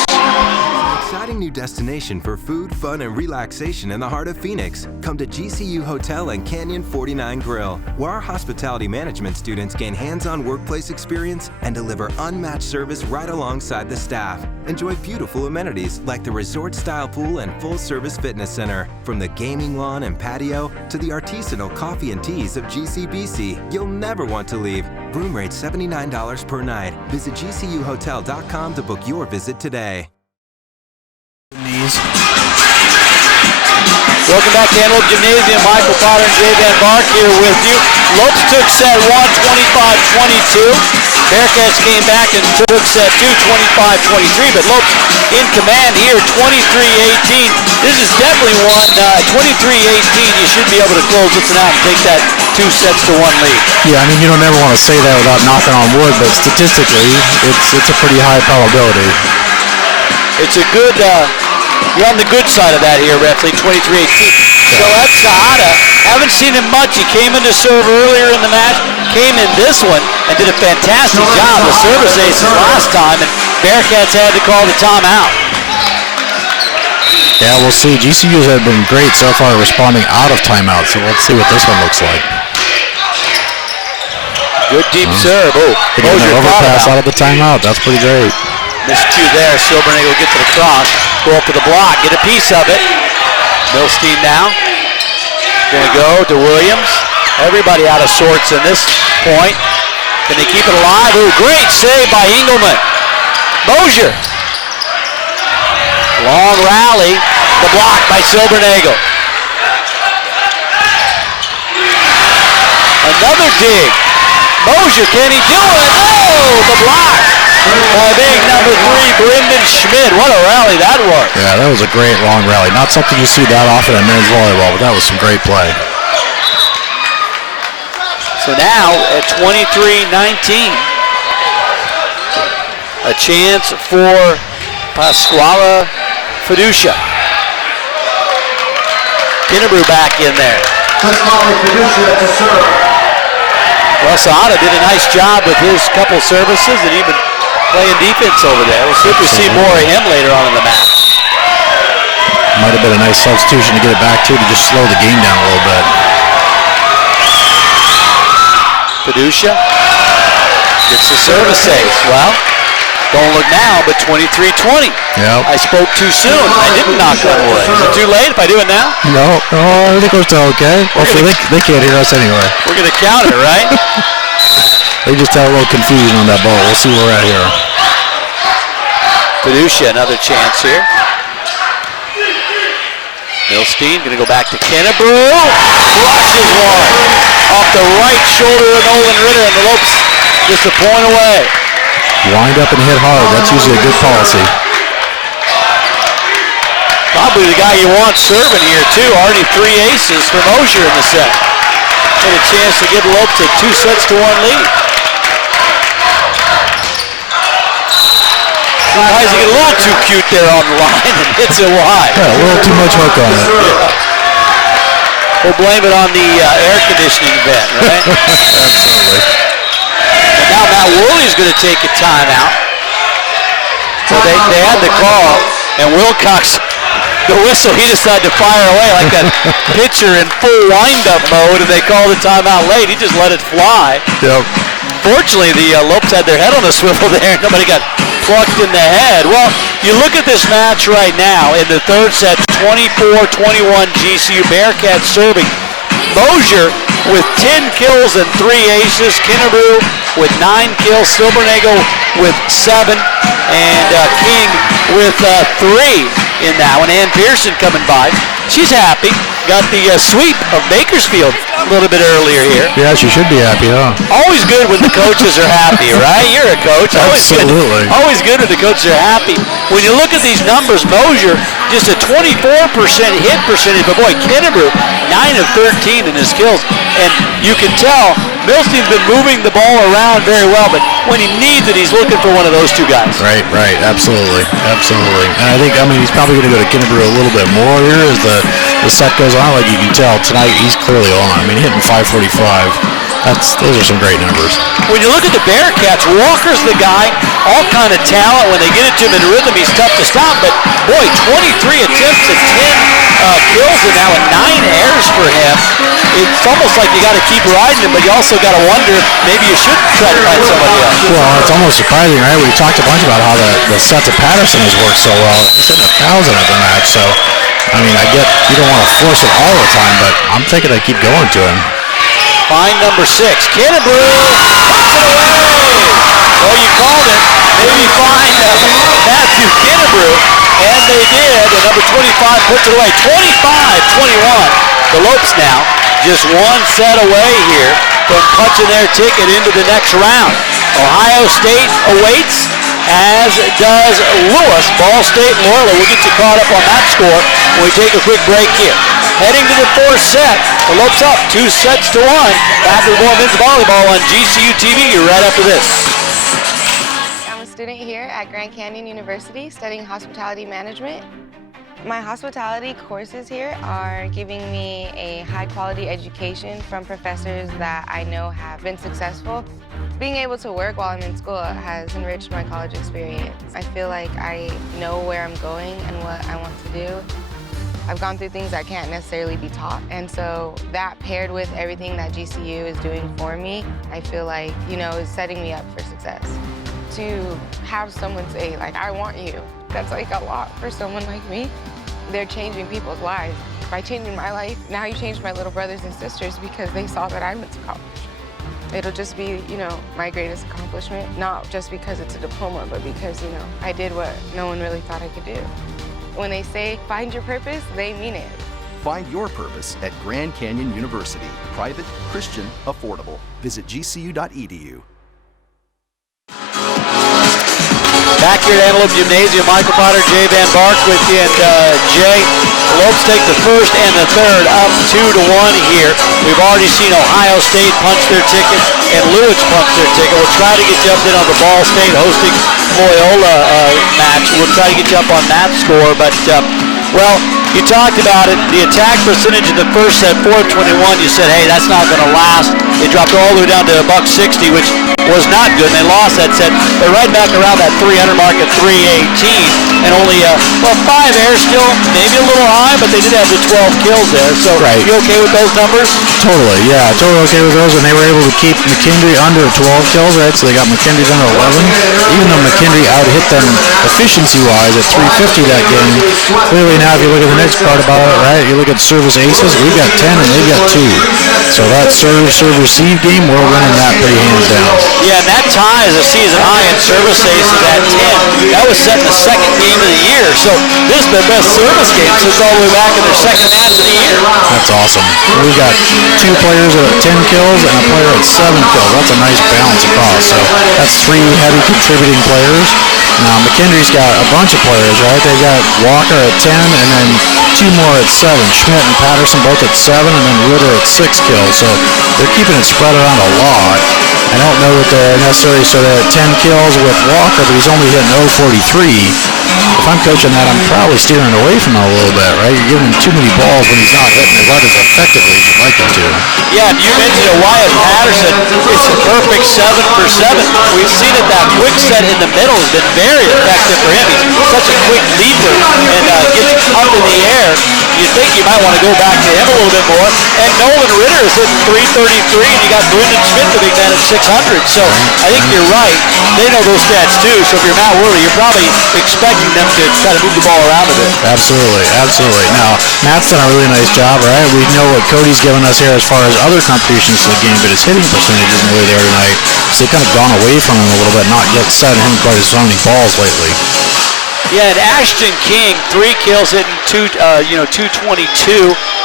New destination for food, fun, and relaxation in the heart of Phoenix. Come to GCU Hotel and Canyon 49 Grill, where our hospitality management students gain hands-on workplace experience and deliver unmatched service right alongside the staff. Enjoy beautiful amenities like the resort-style pool and full-service fitness center. From the gaming lawn and patio to the artisanal coffee and teas of GCBC, you'll never want to leave. Room rate $79 per night. Visit GCUHotel.com to book your visit today. Welcome back to Antelope Gymnasium. Michael Potter and Jay Van Bark here with you. Lopes took set 1, 25-22. Bearcats came back and took set 2, 25-23. But Lopes in command here, 23-18. This is definitely one, 23-18. You should be able to close this one out and take that 2 sets to 1 lead. Yeah, I mean, you don't ever want to say that without knocking on wood, but statistically, it's a pretty high probability. It's a good, you're on the good side of that here, Refley, 23-18. So that's Saada. Haven't seen him much. He came in to serve earlier in the match, came in this one, and did a fantastic job with service aces last time, and Bearcats had to call the timeout. Yeah, we'll see. GCU's have been great so far responding out of timeout, so let's see what this one looks like. Good deep serve. Oh, an overpass out of the timeout. That's pretty great. Miscue there. Silvernagle will get to the cross. Go up to the block. Get a piece of it. Milstein now. Going to go to Williams. Everybody out of sorts in this point. Can they keep it alive? Ooh, great save by Engelman. Mosier. Long rally, the block by Silbernagel. Another dig. Mosier, can he do it? Oh, the block by big number 3, Brendan Schmidt. What a rally that was. Yeah, that was a great long rally. Not something you see that often in men's volleyball, but that was some great play. So now at 23-19, a chance for Pasquale Fiducia. Kinnebrew back in there. Pasquale Fiducia to serve. Well, Saada did a nice job with his couple services and even playing defense over there. We'll see if we see more of him later on in the match. Might have been a nice substitution to get it back to just slow the game down a little bit. Fiducia gets the service save. Well, don't look now, but 23-20. Yep. I spoke too soon. I didn't knock on wood. Is it too late if I do it now? No, I think we're still okay. Hopefully they can't hear us anyway. We're going to count it, right? They just had a little confusion on that ball. We'll see where we're at here. Fiducia, another chance here. Milstein going to go back to Kinnebrew. Flushes one off the right shoulder of Nolan Ritter, and the Lopes just a point away. Wind up and hit hard. That's usually a good policy. Probably the guy you want serving here, too. Already 3 aces for Mosier in the set. Had a chance to give the Lopes a 2-1 lead. Sometimes you get a little too cute there on the line and hits it wide. Yeah, a little too much hook on it. Yeah. We'll blame it on the air conditioning vent, right? Absolutely. And now Matt Worley's going to take a timeout. So they had the call, and Wilcox, the whistle, he decided to fire away like that pitcher in full wind-up mode, and they called the timeout late. He just let it fly. Yep. Fortunately, the Lopes had their head on a swivel there. Nobody got plucked in the head. Well, you look at this match right now in the third set, 24-21 GCU Bearcats serving. Mosier with 10 kills and 3 aces. Kinnebrew with 9 kills. Silbernagel with 7. And King with 3 in that one. Ann Pearson coming by. She's happy. Got the sweep of Bakersfield a little bit earlier here. Yeah, she should be happy, huh? Always good when the coaches are happy, right? You're a coach. Absolutely. Always good when the coaches are happy. When you look at these numbers, Mosier, just a 24% hit percentage, but boy, Kinnebrew, 9 of 13 in his kills. And you can tell Milstein's been moving the ball around very well, but when he needs it, he's looking for one of those two guys. Right, absolutely. And I think, he's probably going to go to Kinnebrew a little bit more here as the set goes on. Like you can tell, tonight he's clearly on. Hitting 545. Those are some great numbers. When you look at the Bearcats, Walker's the guy, all kind of talent. When they get it to him in rhythm, he's tough to stop. But boy, 23 attempts and 10 kills, and now 9 errors for him. It's almost like you got to keep riding him, but you also got to wonder if maybe you should try to find somebody else. Well, it's almost surprising, right? We talked a bunch about how the set to Patterson has worked so well. He's hitting 1,000 at the match, so I get you don't want to force it all the time, but I'm thinking I keep going to him. Find number 6. Kinnebrew puts it away. Well, you called it. Maybe find Matthew Kinnebrew, and they did. And number 25 puts it away. 25-21. The Lopes now just one set away here from punching their ticket into the next round. Ohio State awaits, as does Lewis. Ball State and Loyola. We'll get you caught up on that score when we take a quick break here. Heading to the 4th set, the Lopes up 2-1. Back to the more men's volleyball on GCU TV. You're right after this. I'm a student here at Grand Canyon University studying hospitality management. My hospitality courses here are giving me a high-quality education from professors that I know have been successful. Being able to work while I'm in school has enriched my college experience. I feel like I know where I'm going and what I want to do. I've gone through things that can't necessarily be taught, and so that paired with everything that GCU is doing for me, I feel like, is setting me up for success. To have someone say, I want you, that's a lot for someone like me. They're changing people's lives. By changing my life, now you changed my little brothers and sisters because they saw that I went to college. It'll just be, my greatest accomplishment, not just because it's a diploma, but because, I did what no one really thought I could do. When they say find your purpose, they mean it. Find your purpose at Grand Canyon University. Private, Christian, affordable. Visit gcu.edu. Back here at Antelope Gymnasium, Michael Potter, Jay Van Bark with you, and Jay, the Lopes take the first and the third up 2-1 here. We've already seen Ohio State punch their ticket and Lewis punch their ticket. We'll try to get you up in on the Ball State hosting Loyola match. We'll try to get you up on that score, but well, you talked about it. The attack percentage in the first set, 421, you said, hey, that's not going to last. They dropped all the way down to $160, which was not good, and they lost that set. They're right back around that 300 mark at 318, and only, 5 airs still, maybe a little high, but they did have the 12 kills there. So, right. You okay with those numbers? Totally, yeah, totally okay with those, and they were able to keep McKendree under 12 kills, right? So they got McKendree down to 11, even though McKendree out-hit them efficiency-wise at 350 that game. Clearly now, if you look at the next part about it, right, you look at service aces, we've got 10 and they've got 2. So that serve-receive game, we're winning that pretty hands down. Yeah, and that ties a season high in service aces at 10. That was set in the second game of the year. So this is their best service game since all the way back in their second half of the year. That's awesome. We've got 2 players at 10 kills and a player at 7 kills. That's a nice balance across. So that's 3 heavy contributing players. Now McKendree's got a bunch of players, right? They've got Walker at 10 and then 2 more at 7. Schmidt and Patterson both at 7 and then Ritter at 6 kills. So they're keeping it spread around a lot. I don't know that they're necessarily so they're at 10 kills with Walker, but he's only hitting 043. If I'm coaching that, I'm probably steering away from him a little bit, right? You're giving him too many balls when he's not hitting it as effectively as you'd like him to. Yeah, and you mentioned Wyatt Patterson. It's a perfect 7 for 7. We've seen it, that quick set in the middle has been very effective for him. He's such a quick leaper and gets up in the air. You think you might want to go back to him a little bit more. And Nolan Ritter is hitting 333, and you got Brendan Schmidt, the big man, at 600. So I think you're right. They know those stats too. So if you're Matt Worley, you're probably expecting them to try to move the ball around a bit. Absolutely, absolutely. Now, Matt's done a really nice job, right? We know what Cody's given us here as far as other contributions to the game, but his hitting percentage isn't really there tonight. So they've kind of gone away from him a little bit, not yet setting him quite as many balls lately. Yeah, and Ashton King, 3 kills, hitting 222.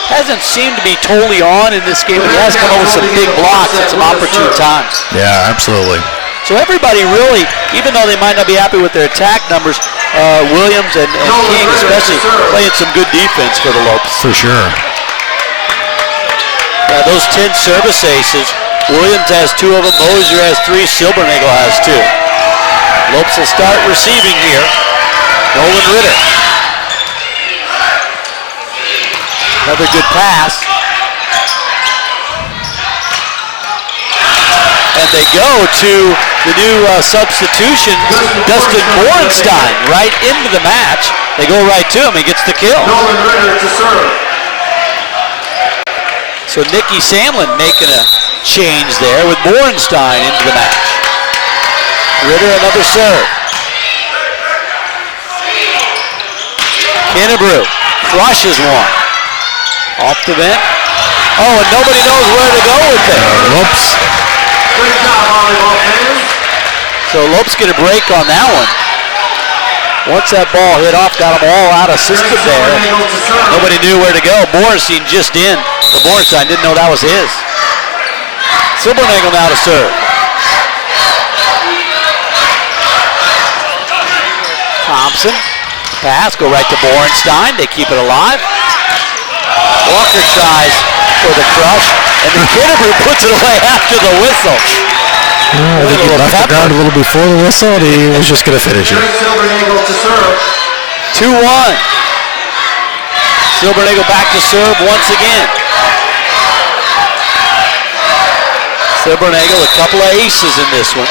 Hasn't seemed to be totally on in this game, but he has come up with some big blocks at some opportune times. Yeah, absolutely. So everybody really, even though they might not be happy with their attack numbers, Williams and King especially playing some good defense for the Lopes. For sure. Yeah, those 10 service aces, Williams has 2 of them, Mosier has 3, Silbernagel has 2. Lopes will start receiving here. Nolan Ritter. Another good pass. And they go to the new substitution, Dustin Borenstein, right into the match. They go right to him. He gets the kill. Nolan Ritter to serve. So Nikki Samlin making a change there with Borenstein into the match. Ritter another serve. Kennebrew crushes one. Off the vent. Oh, and nobody knows where to go with it. Whoops. Great job, volleyball fans. So Lopes get a break on that one. Once that ball hit off, got them all out of system there. Nobody knew where to go. Borenstein just in. The Borenstein didn't know that was his. Silbernagel now to serve. Thompson. Pass, go right to Borenstein. They keep it alive. Walker tries for the crush, and then Kennebrew puts it away after the whistle. I think he left the ground a little before the whistle, and he was just going to finish it. Silbernagel to serve. 2-1. Silbernagel back to serve once again. Silbernagel, a couple of aces in this one.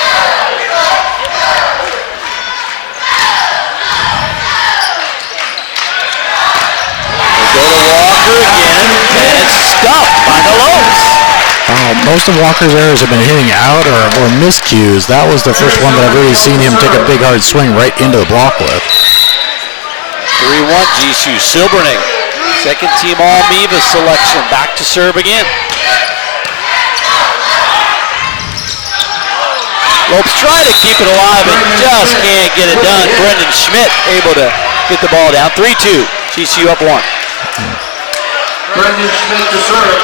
Go to Walker again, and it's stuffed by the Lopes. Most of Walker's errors have been hitting out or miscues. That was the first one that I've really seen him take a big hard swing right into the block with. 3-1 GCU. Silbernagel, second team All-MIVA selection, back to serve again. Lopes try to keep it alive and just can't get it done. Brendan Schmidt able to spit the ball down. 3-2. GCU up 1. Brendan Schmidt to serve.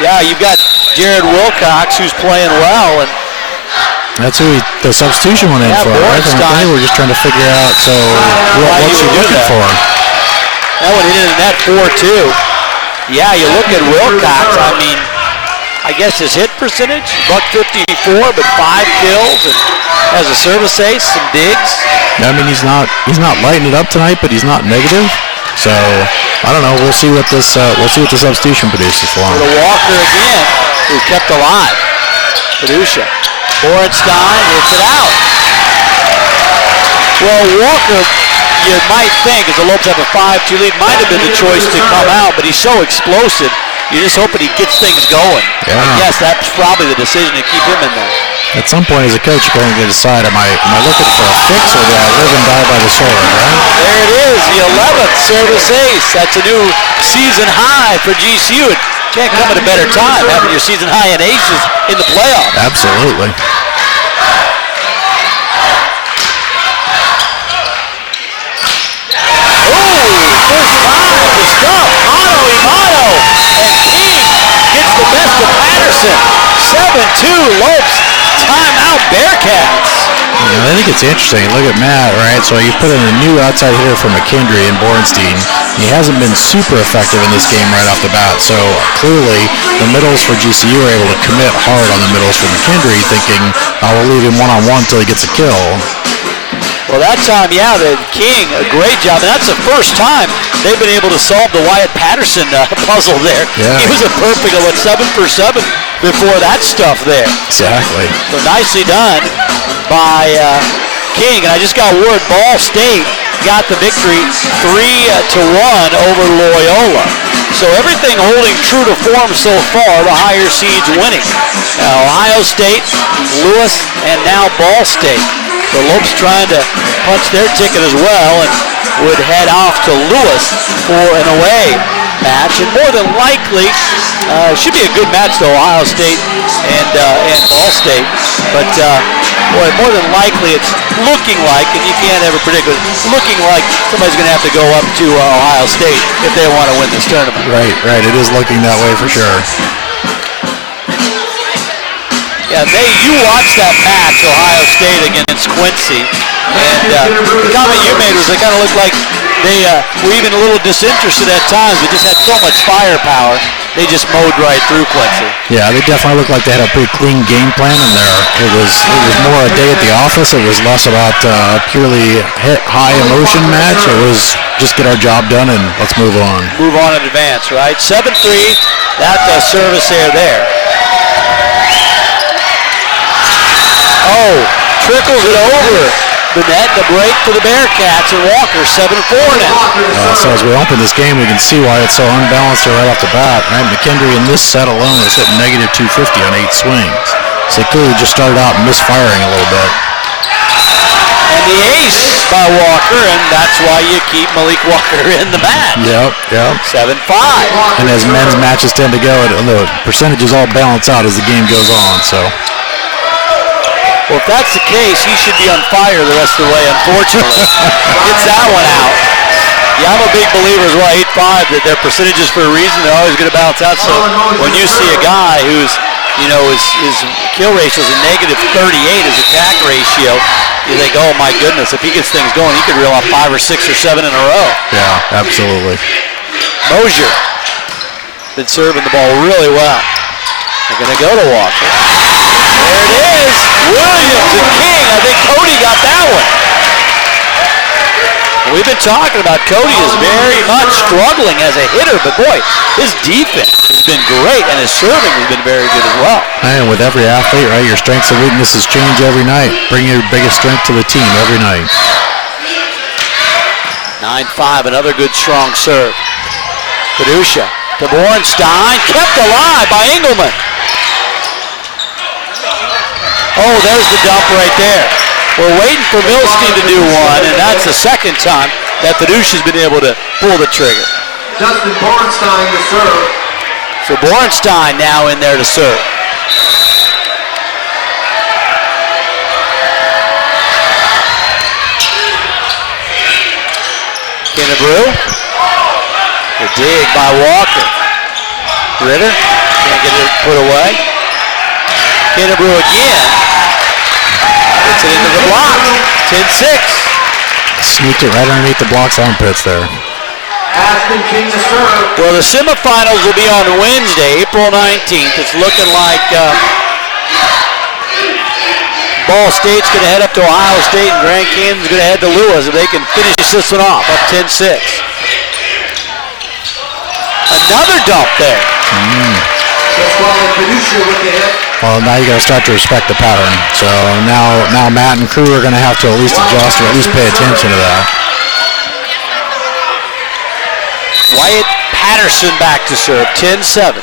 Yeah, you've got Jared Wilcox who's playing well, and that's who the substitution went in for. I think they were just trying to figure out, so what's he looking for? That one hit in the net 4-2. Yeah, you look at Wilcox, I mean, I guess his hit percentage, .54, but 5 kills, and has a service ace, some digs. I mean, he's not lighting it up tonight, but he's not negative. So I don't know. We'll see what the substitution produces for him. The Walker again, who kept alive. Padusha. Borenstein hits it out. Well, Walker, you might think, as the Lopes have a 5-2 lead, might have been the choice to come out, but he's so explosive. You're just hoping he gets things going. Yeah. I guess that's probably the decision to keep him in there. At some point as a coach, you're going to decide, am I looking for a fix or do I live and die by the sword, right? There it is, the 11th service ace. That's a new season high for GCU. It can't come at a better time, having your season high in aces in the playoffs. Absolutely. First time to stop Imato, and King gets the best of Patterson. 7-2 Lopes, timeout Bearcats. I think it's interesting. Look at Matt, right? So you put in a new outside hitter for McKendree and Borenstein. He hasn't been super effective in this game right off the bat. So clearly the middles for GCU are able to commit hard on the middles for McKendree, thinking, I will leave him one-on-one until he gets a kill. Well, that time, yeah, the King, a great job. And that's the first time they've been able to solve the Wyatt Patterson puzzle there. Yeah. He was a perfect, 7 for 7 before that stuff there. Exactly. So nicely done by King. And I just got word Ball State got the victory 3-1 over Loyola. So everything holding true to form so far, the higher seeds winning. Now, Ohio State, Lewis, and now Ball State. The Lopes trying to punch their ticket as well and would head off to Lewis for an away match. And more than likely, should be a good match though, Ohio State and Ball State. But boy, more than likely it's looking like, and you can't ever predict, but it's looking like somebody's going to have to go up to Ohio State if they want to win this tournament. Right. It is looking that way for sure. Yeah, you watched that match, Ohio State against Quincy, and the comment you made was it kind of looked like they were even a little disinterested at times, but just had so much firepower, they just mowed right through Quincy. Yeah, they definitely looked like they had a pretty clean game plan in there. It was more a day at the office. It was less about purely high emotion match. It was just get our job done and let's move on. Move on and advance, right? 7-3, that service there. Oh, trickles it over the net, the break for the Bearcats, and Walker 7-4 now. So as we open this game, we can see why it's so unbalanced right off the bat. Right? McKendree in this set alone is hitting negative 250 on 8 swings. So they clearly just started out misfiring a little bit. And the ace by Walker, and that's why you keep Malik Walker in the match. Yep. 7-5. And as men's matches tend to go, the percentages all balance out as the game goes on. So. Well, if that's the case, he should be on fire the rest of the way, unfortunately. Gets that one out. Yeah, I'm a big believer as well, 8-5, that their percentages for a reason, they're always going to balance out. So when you see a guy who's, his kill ratio is a negative 38, his attack ratio, you think, oh my goodness, if he gets things going, he could reel off 5 or 6 or 7 in a row. Yeah, absolutely. Mosier been serving the ball really well. They're going to go to Walker. There it is. Williams and King. I think Cody got that one. We've been talking about Cody is very much struggling as a hitter, but boy, his defense has been great, and his serving has been very good as well. And with every athlete, right, your strengths and weaknesses change every night. Bring your biggest strength to the team every night. 9-5, another good strong serve. Padusha to Borenstein, kept alive by Engelman. Oh, there's the dump right there. We're waiting for Milstein to do one, and that's the second time that Padusha's been able to pull the trigger. Justin Borenstein to serve. So Borenstein now in there to serve. Kennebrew. The dig by Walker. Ritter can't get it put away. Kennebrew again. Gets it into the block. 10-6. Sneaked it right underneath the block's armpits there. Aston King to serve. Well, the semifinals will be on Wednesday, April 19th. It's looking like Ball State's going to head up to Ohio State, and Grand Canyon's going to head to Lewis if they can finish this one off, up 10-6. Another dump there. Well, now you got to start to respect the pattern. So now Matt and crew are going to have to at least adjust or at least pay attention to that. Wyatt Patterson back to serve, 10-7.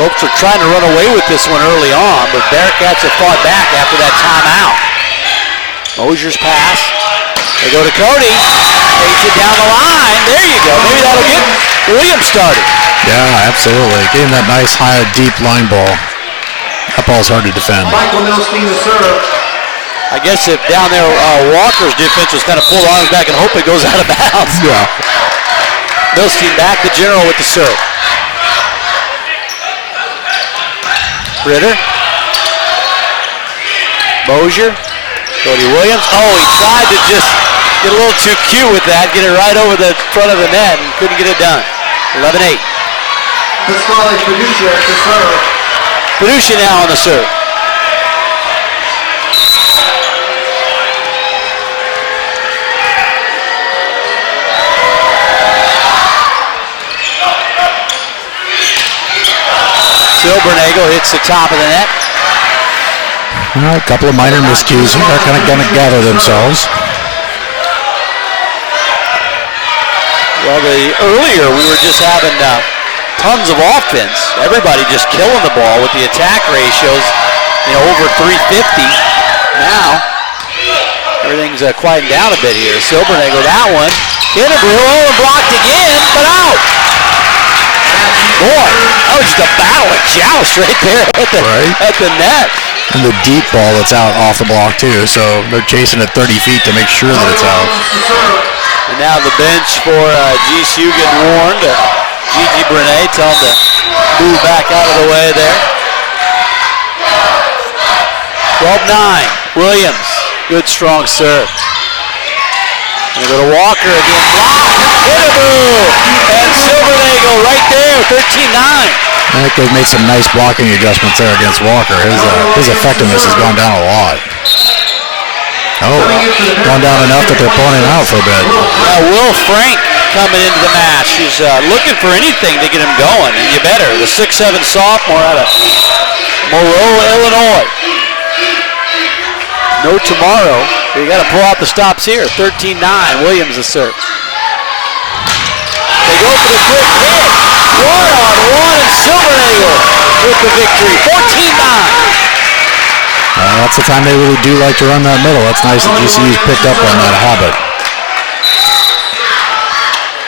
Lopes are trying to run away with this one early on, but Bearcats have fought back after that timeout. Mosier's pass. They go to Cody. Takes it down the line. There you go. Maybe that'll get Williams started. Yeah, absolutely. Getting that nice, high, deep line ball. That ball's hard to defend. Michael Milstein to serve. I guess if down there Walker's defense was kind of pull arms back and hope it goes out of bounds. Yeah. Milstein back to General with the serve. Ritter. Mosier. Cody Williams. Oh, he tried to just get a little too cute with that, get it right over the front of the net and couldn't get it done. 11-8. Pasquale Paduccia to serve. Paduccia now on the serve. Silbernagle hits the top of the net. Well, a couple of minor miscues. They're kind of going to gather themselves. Well, earlier we were just having tons of offense. Everybody just killing the ball with the attack ratios, over 350. Now, everything's quieting down a bit here. Silbernagle, that one. Kennebrew, blocked again, but out. Boy, that was just a battle of joust right there at the net. And the deep ball that's out off the block too, so they're chasing it 30 feet to make sure that it's out. And now the bench for GCU getting warned. Gigi Brené tell him to move back out of the way there. 12-9, Williams, good strong serve. Gonna go to Walker again, block, Kennebrew, and Silbernagle right there, 13-9. I think they've made some nice blocking adjustments there against Walker. His effectiveness has gone down a lot. Oh, gone down enough that they're pulling him out for a bit. Will Frank coming into the match. He's looking for anything to get him going, and you better. The 6'7" sophomore out of Moreau, Illinois. No tomorrow. You got to pull out the stops here. 13-9, Williams the serve. They go for the quick hit. 1-on-1, and Silbernagle with the victory. 14-9. That's the time they really do like to run that middle. That's nice that GCU's picked up on that habit.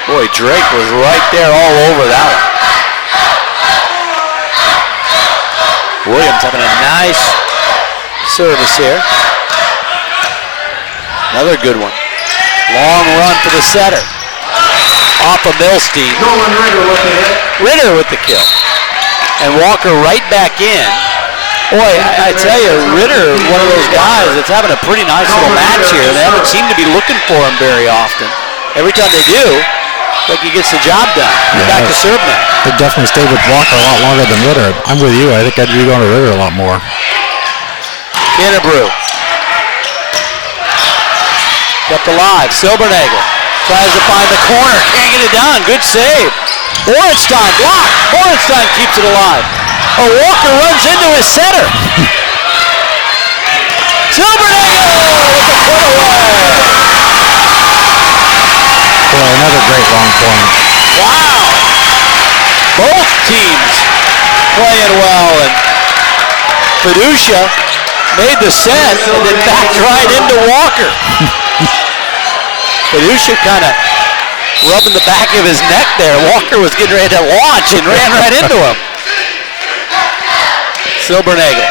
Boy, Drake was right there all over that one. Williams having a nice service here. Another good one. Long run for the setter. Off of Milstein. Ritter with the kill. And Walker right back in. Boy, I tell you, Ritter, one of those guys that's having a pretty nice little match here. They haven't seemed to be looking for him very often. Every time they do, like he gets the job done. He's back to serve now. They definitely stayed with Walker a lot longer than Ritter. I'm with you. I think I'd be going to Ritter a lot more. Kennebrew. Kept alive. Silbernagle tries to find the corner. Can't get it done. Good save. Borenstein blocked. Borenstein keeps it alive. Oh, Walker runs into his setter. Silbernagle with the put away. Boy, another great long point. Wow. Both teams playing well, and Paduccia made the set and then backed right into Walker. Paduccia kind of rubbing the back of his neck there. Walker was getting ready to launch and ran right into him. Silbernagle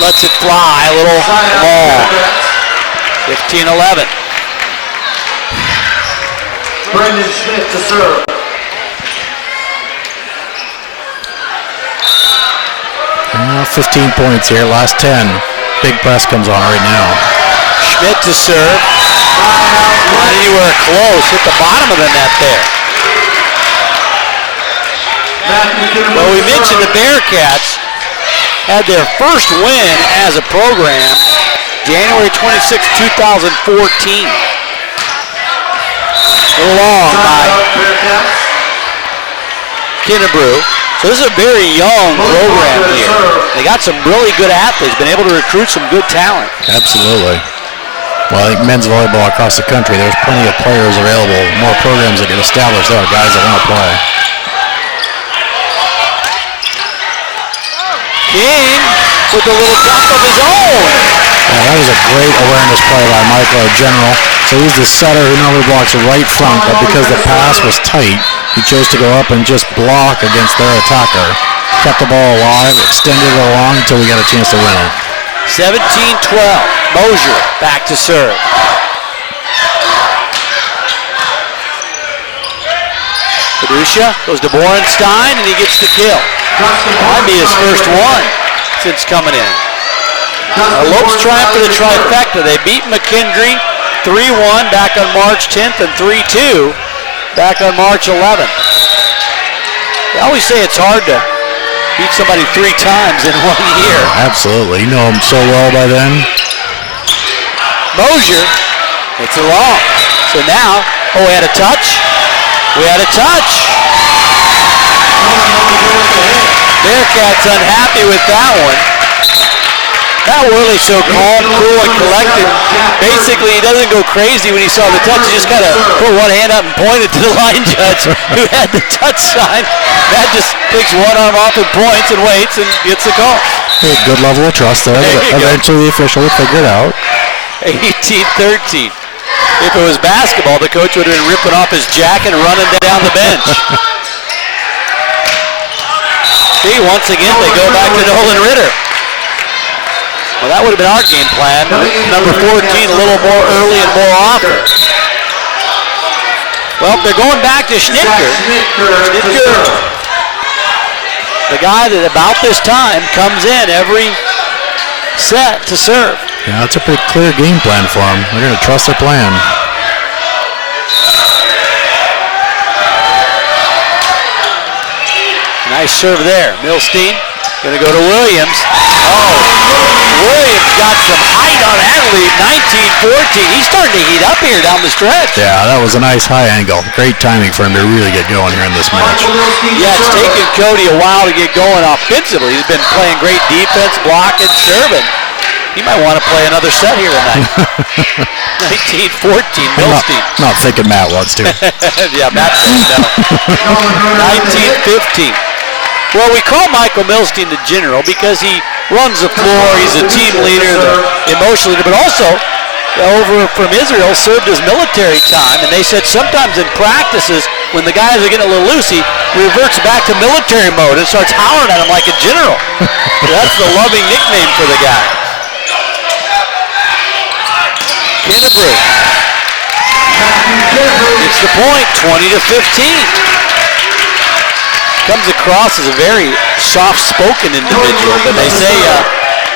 lets it fly, a little long. 15-11. Brendan Smith to serve. Well, 15 points here, last 10. Big press comes on right now. Schmidt to serve. Not anywhere close. Hit the bottom of the net there. Well, we mentioned the Bearcats had their first win as a program January 26, 2014. Long by Kennebrew. So this is a very young program here. They got some really good athletes, been able to recruit some good talent. Absolutely. Well, I think men's volleyball across the country, there's plenty of players available, more programs that get established. There are guys that want to play. King with a little dunk of his own. Yeah, that was a great awareness play by Michael, our general. So he's the setter who normally blocks right front, but because the pass was tight, he chose to go up and just block against their attacker. Kept the ball alive, extended it along until we got a chance to win it. 17-12. Mosier back to serve. Paducia goes to Borenstein, and he gets the kill. Might be his first one since coming in. Lopes trying for the trifecta. They beat McKendree 3-1 back on March 10th and 3-2 back on March 11th. They always say it's hard to beat somebody 3 times in 1 year. Absolutely. You know him so well by then. Mosier, it's a long. So now, we had a touch. We had a touch. Bearcats unhappy with that one. That Worley's so calm, cool, and collected. Basically, he doesn't go crazy when he saw the touch. He just kind of put one hand up and pointed to the line judge who had the touch sign. Matt just takes one arm off and points and waits and gets the call. Good level of trust there. Eventually the official will figure it out. 18-13. If it was basketball, the coach would have been ripping off his jacket and running down the bench. See, once again, they go back to Nolan Ritter. Well, that would have been our game plan. Number 14 a little more early and more often. Well, they're going back to Schnitker. Schnitker, the guy that about this time comes in every set to serve. Yeah, that's a pretty clear game plan for them. They're going to trust their plan. Nice serve there. Milstein going to go to Williams. Williams got some height on that lead, 19-14. He's starting to heat up here down the stretch. Yeah, that was a nice high angle. Great timing for him to really get going here in this match. Yeah, it's taken Cody a while to get going offensively. He's been playing great defense, blocking, serving. He might want to play another set here tonight. 19-14, Milstein. Not thinking Matt wants to. Yeah, Matt says no. 19-15. Well, we call Michael Milstein the general because he runs the floor. He's a team leader, the emotional leader, but also over from Israel served his military time. And they said sometimes in practices, when the guys are getting a little loose, he reverts back to military mode and starts hollering at him like a general. That's the loving nickname for the guy. Kennebrew gets the point, 20-15. Comes across as a very soft-spoken individual, but they say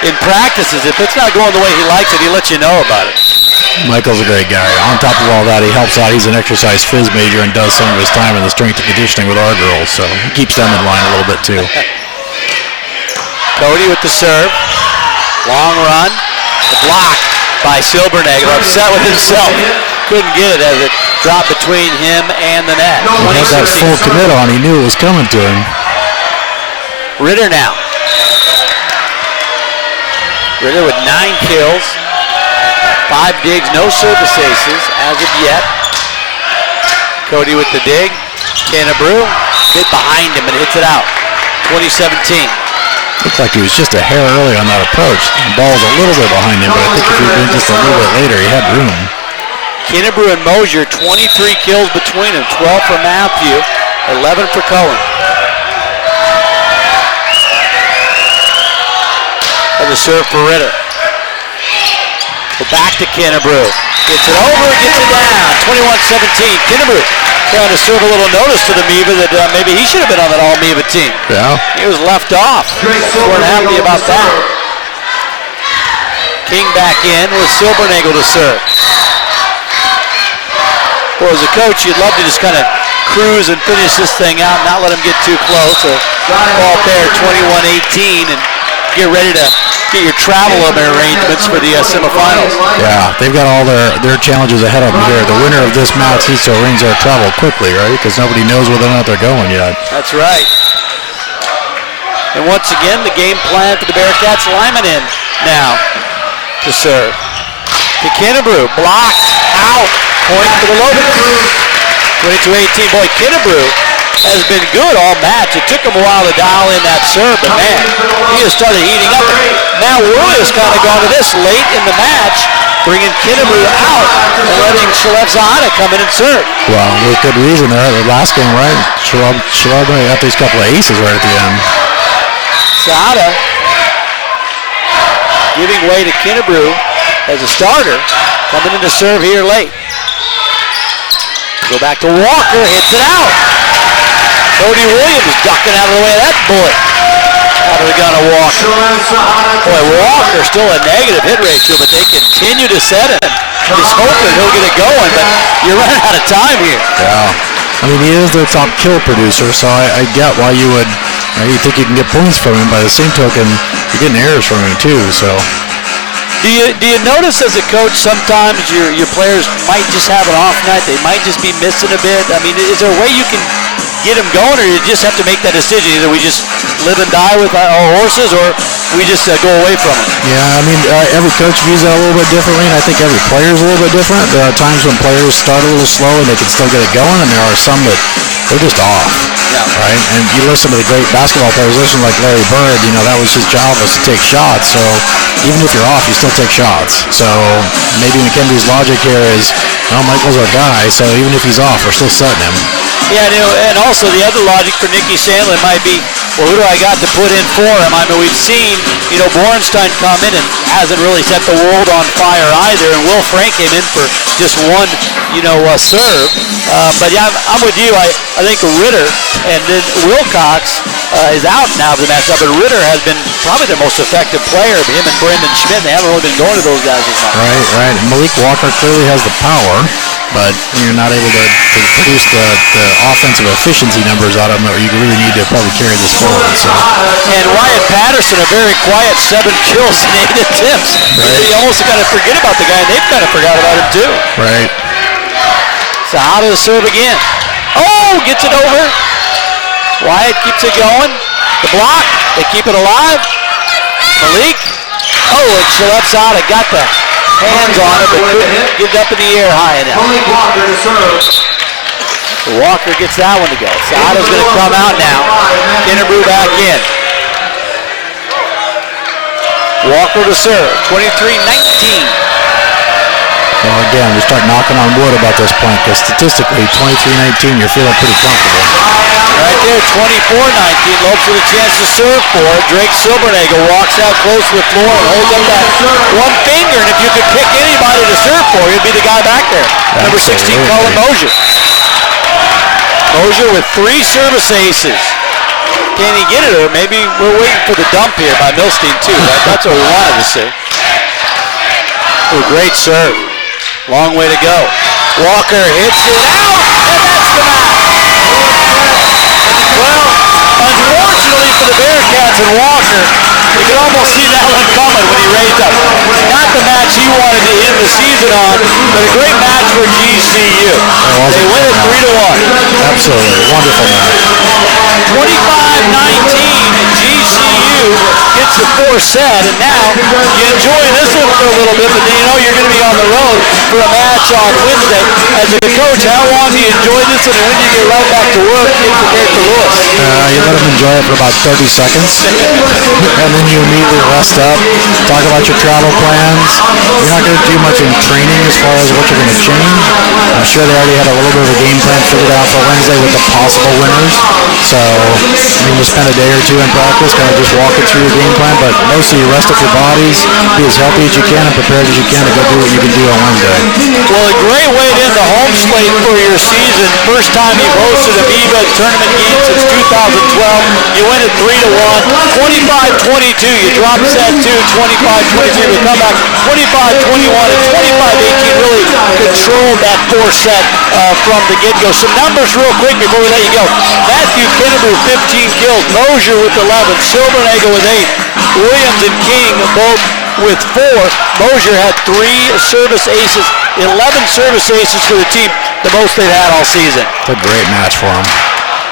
in practices, if it's not going the way he likes it, he lets you know about it. Michael's a great guy. On top of all that, he helps out. He's an exercise phys major and does some of his time in the strength and conditioning with our girls, so he keeps them in line a little bit too. Cody with the serve. Long run. The block by Silbernagel. Upset with himself. Couldn't get it as it dropped between him and the net. He had that full commit on. He knew it was coming to him. Ritter now. Ritter with 9 kills. 5 digs, no service aces as of yet. Cody with the dig. Kennebrew, bit behind him and hits it out. 2017. Looks like he was just a hair early on that approach. The ball's a little bit behind him, but I think if he had been just a little bit later, he had room. Kennebrew and Mosier, 23 kills between them. 12 for Matthew, 11 for Cohen. And the serve for Ritter. Back to Kennebrew. Gets it over, gets it down. 21-17. Kennebrew trying to serve a little notice to the Meva that maybe he should have been on that all-Meva team. Yeah. He was left off. Weren't happy about that. King back in with Silbernagel to serve. Well, as a coach, you'd love to just kind of cruise and finish this thing out, not let him get too close. So ball pair 21-18 and get ready to get your travel arrangements for the semifinals. Yeah, they've got all their challenges ahead of them here. The winner of this match needs to arrange their travel quickly, right? Because nobody knows whether or not they're going yet. That's right. And once again, the game plan for the Bearcats, Lyman in now to serve. To Kennebrew, blocked, out, point for the Lobos. 22-18, boy, Kennebrew has been good all match. It took him a while to dial in that serve, but man, he has started heating up. Now Worley has kind of gone to this late in the match, bringing Kennebrew out and letting Shalef Zahada come in and serve. Well, with good reason there. The last game, right? Shalef got these couple of aces right at the end. Zahada giving way to Kennebrew as a starter, coming in to serve here late. Go back to Walker, hits it out. Cody Williams ducking out of the way of that bullet. Out of the gun of Walker. Boy, Walker still a negative hit ratio, but they continue to set him. Just hoping he'll get it going, but you're running out of time here. Yeah. I mean, he is the top kill producer, so I get why you would, you think you can get points from him. By the same token, you're getting errors from him too, so. Do you notice as a coach sometimes your players might just have an off night? They might just be missing a bit. I mean, is there a way you can get them going, or you just have to make that decision? Either we just live and die with our horses, or we just go away from them. Yeah, I mean, every coach views that a little bit differently, and I think every player is a little bit different. There are times when players start a little slow and they can still get it going, and there are some that they're just off. Yeah. Right? And you listen to the great basketball players, listen like Larry Bird, that was his job, was to take shots. So even if you're off, you still take shots. So maybe McKendree's logic here is, well, Michael's our guy, so even if he's off, we're still setting him. Yeah, and also the other logic for Nicky Sandlin might be, well, who do I got to put in for him? I mean, we've seen, Bornstein come in and hasn't really set the world on fire either, and Will Frank came in for just one, serve. But yeah, I'm with you. I think Ritter and then Wilcox is out now of the matchup, but Ritter has been probably their most effective player. Him and Brendan Schmidt, they haven't really been going to those guys as much. Right. And Malik Walker clearly has the power, but you're not able to produce the offensive efficiency numbers out of him that you really need to probably carry this forward. So. And Wyatt Patterson, a very quiet 7 kills and 8 attempts. Right. You almost got to forget about the guy, and they've kind of forgot about him too. Right. So how to serve again? Oh, gets it over. Wyatt keeps it going. The block, they keep it alive. Malik. Oh, and Shalef Zahada got the hands on it, but couldn't get it up in the air high enough. Walker to serve. Walker gets that one to go. Zahada's going to come out now. Kennebrew back in. Walker to serve. 23-19. Well, again, we start knocking on wood about this point, because statistically, 23-19, you're feeling pretty comfortable. Right there, 24-19. Lopes with a chance to serve for it. Drake Silbernagel walks out close to the floor and holds up that one finger. And if you could pick anybody to serve for, it'd be the guy back there. Number 16, Colin Mosier. Mosier with 3 service aces. Can he get it, or maybe we're waiting for the dump here by Milstein too. Right? That's what we wanted to see. Oh, great serve. Long way to go. Walker hits it out, and that's the match. Well, unfortunately for the Bearcats and Walker, you could almost see that one coming when he raised up. Not the match he wanted to end the season on, but a great match for GCU. They win it 3-1. Absolutely, wonderful match. 25-19, and GCU gets the 4th set, and now you enjoy this one for a little bit, but then you're going to be on the road for a match on Wednesday. As a coach, how long do you enjoy this one, and when do you get right back to work, get prepared for Lewis? You let them enjoy it for about 30 seconds, and then you immediately rest up, talk about your travel plans. You're not going there too much in training as far as what you're going to change. I'm sure they already had a little bit of a game plan figured out for Wednesday with the possible winners. So, I mean, you spend a day or two in practice, kind of just walking through your game plan, but mostly you rest up your bodies, be as healthy as you can and prepared as you can to go do what you can do on Wednesday. Well, a great way to end the home slate for your season. First time you've hosted a MIVA tournament game since 2012. You win it 3-1, 25-22. You drop set 2, 25-23. We come back 25-21 and 25-18. Really controlled that 4-set from the get-go. Some numbers real quick before we let you go. Matthew Kennedy, 15 kills. Mosier with 11. Silvernagle with 8. Williams and King both with 4. Mosier had 3 service aces, 11 service aces for the team, the most they've had all season. It's a great match for them.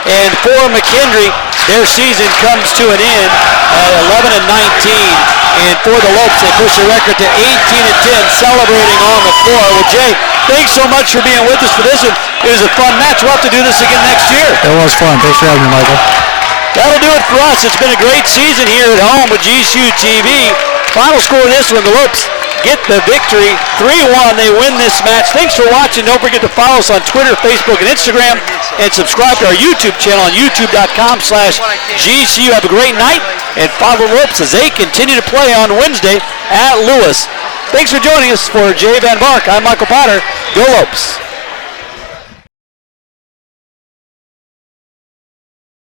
And for McKendree, their season comes to an end at 11-19. And for the Lopes, they push the record to 18-10, celebrating on the floor. Well, Jay, thanks so much for being with us for this one. It was a fun match. We'll have to do this again next year. It was fun. Thanks for having me, Michael. That'll do it for us. It's been a great season here at home with GCU TV. Final score of this one, the Lopes get the victory. 3-1, they win this match. Thanks for watching. Don't forget to follow us on Twitter, Facebook, and Instagram, and subscribe to our YouTube channel on youtube.com/GCU. Have a great night, and follow the Lopes as they continue to play on Wednesday at Lewis. Thanks for joining us. For Jay Van Bark, I'm Michael Potter. Go Lopes.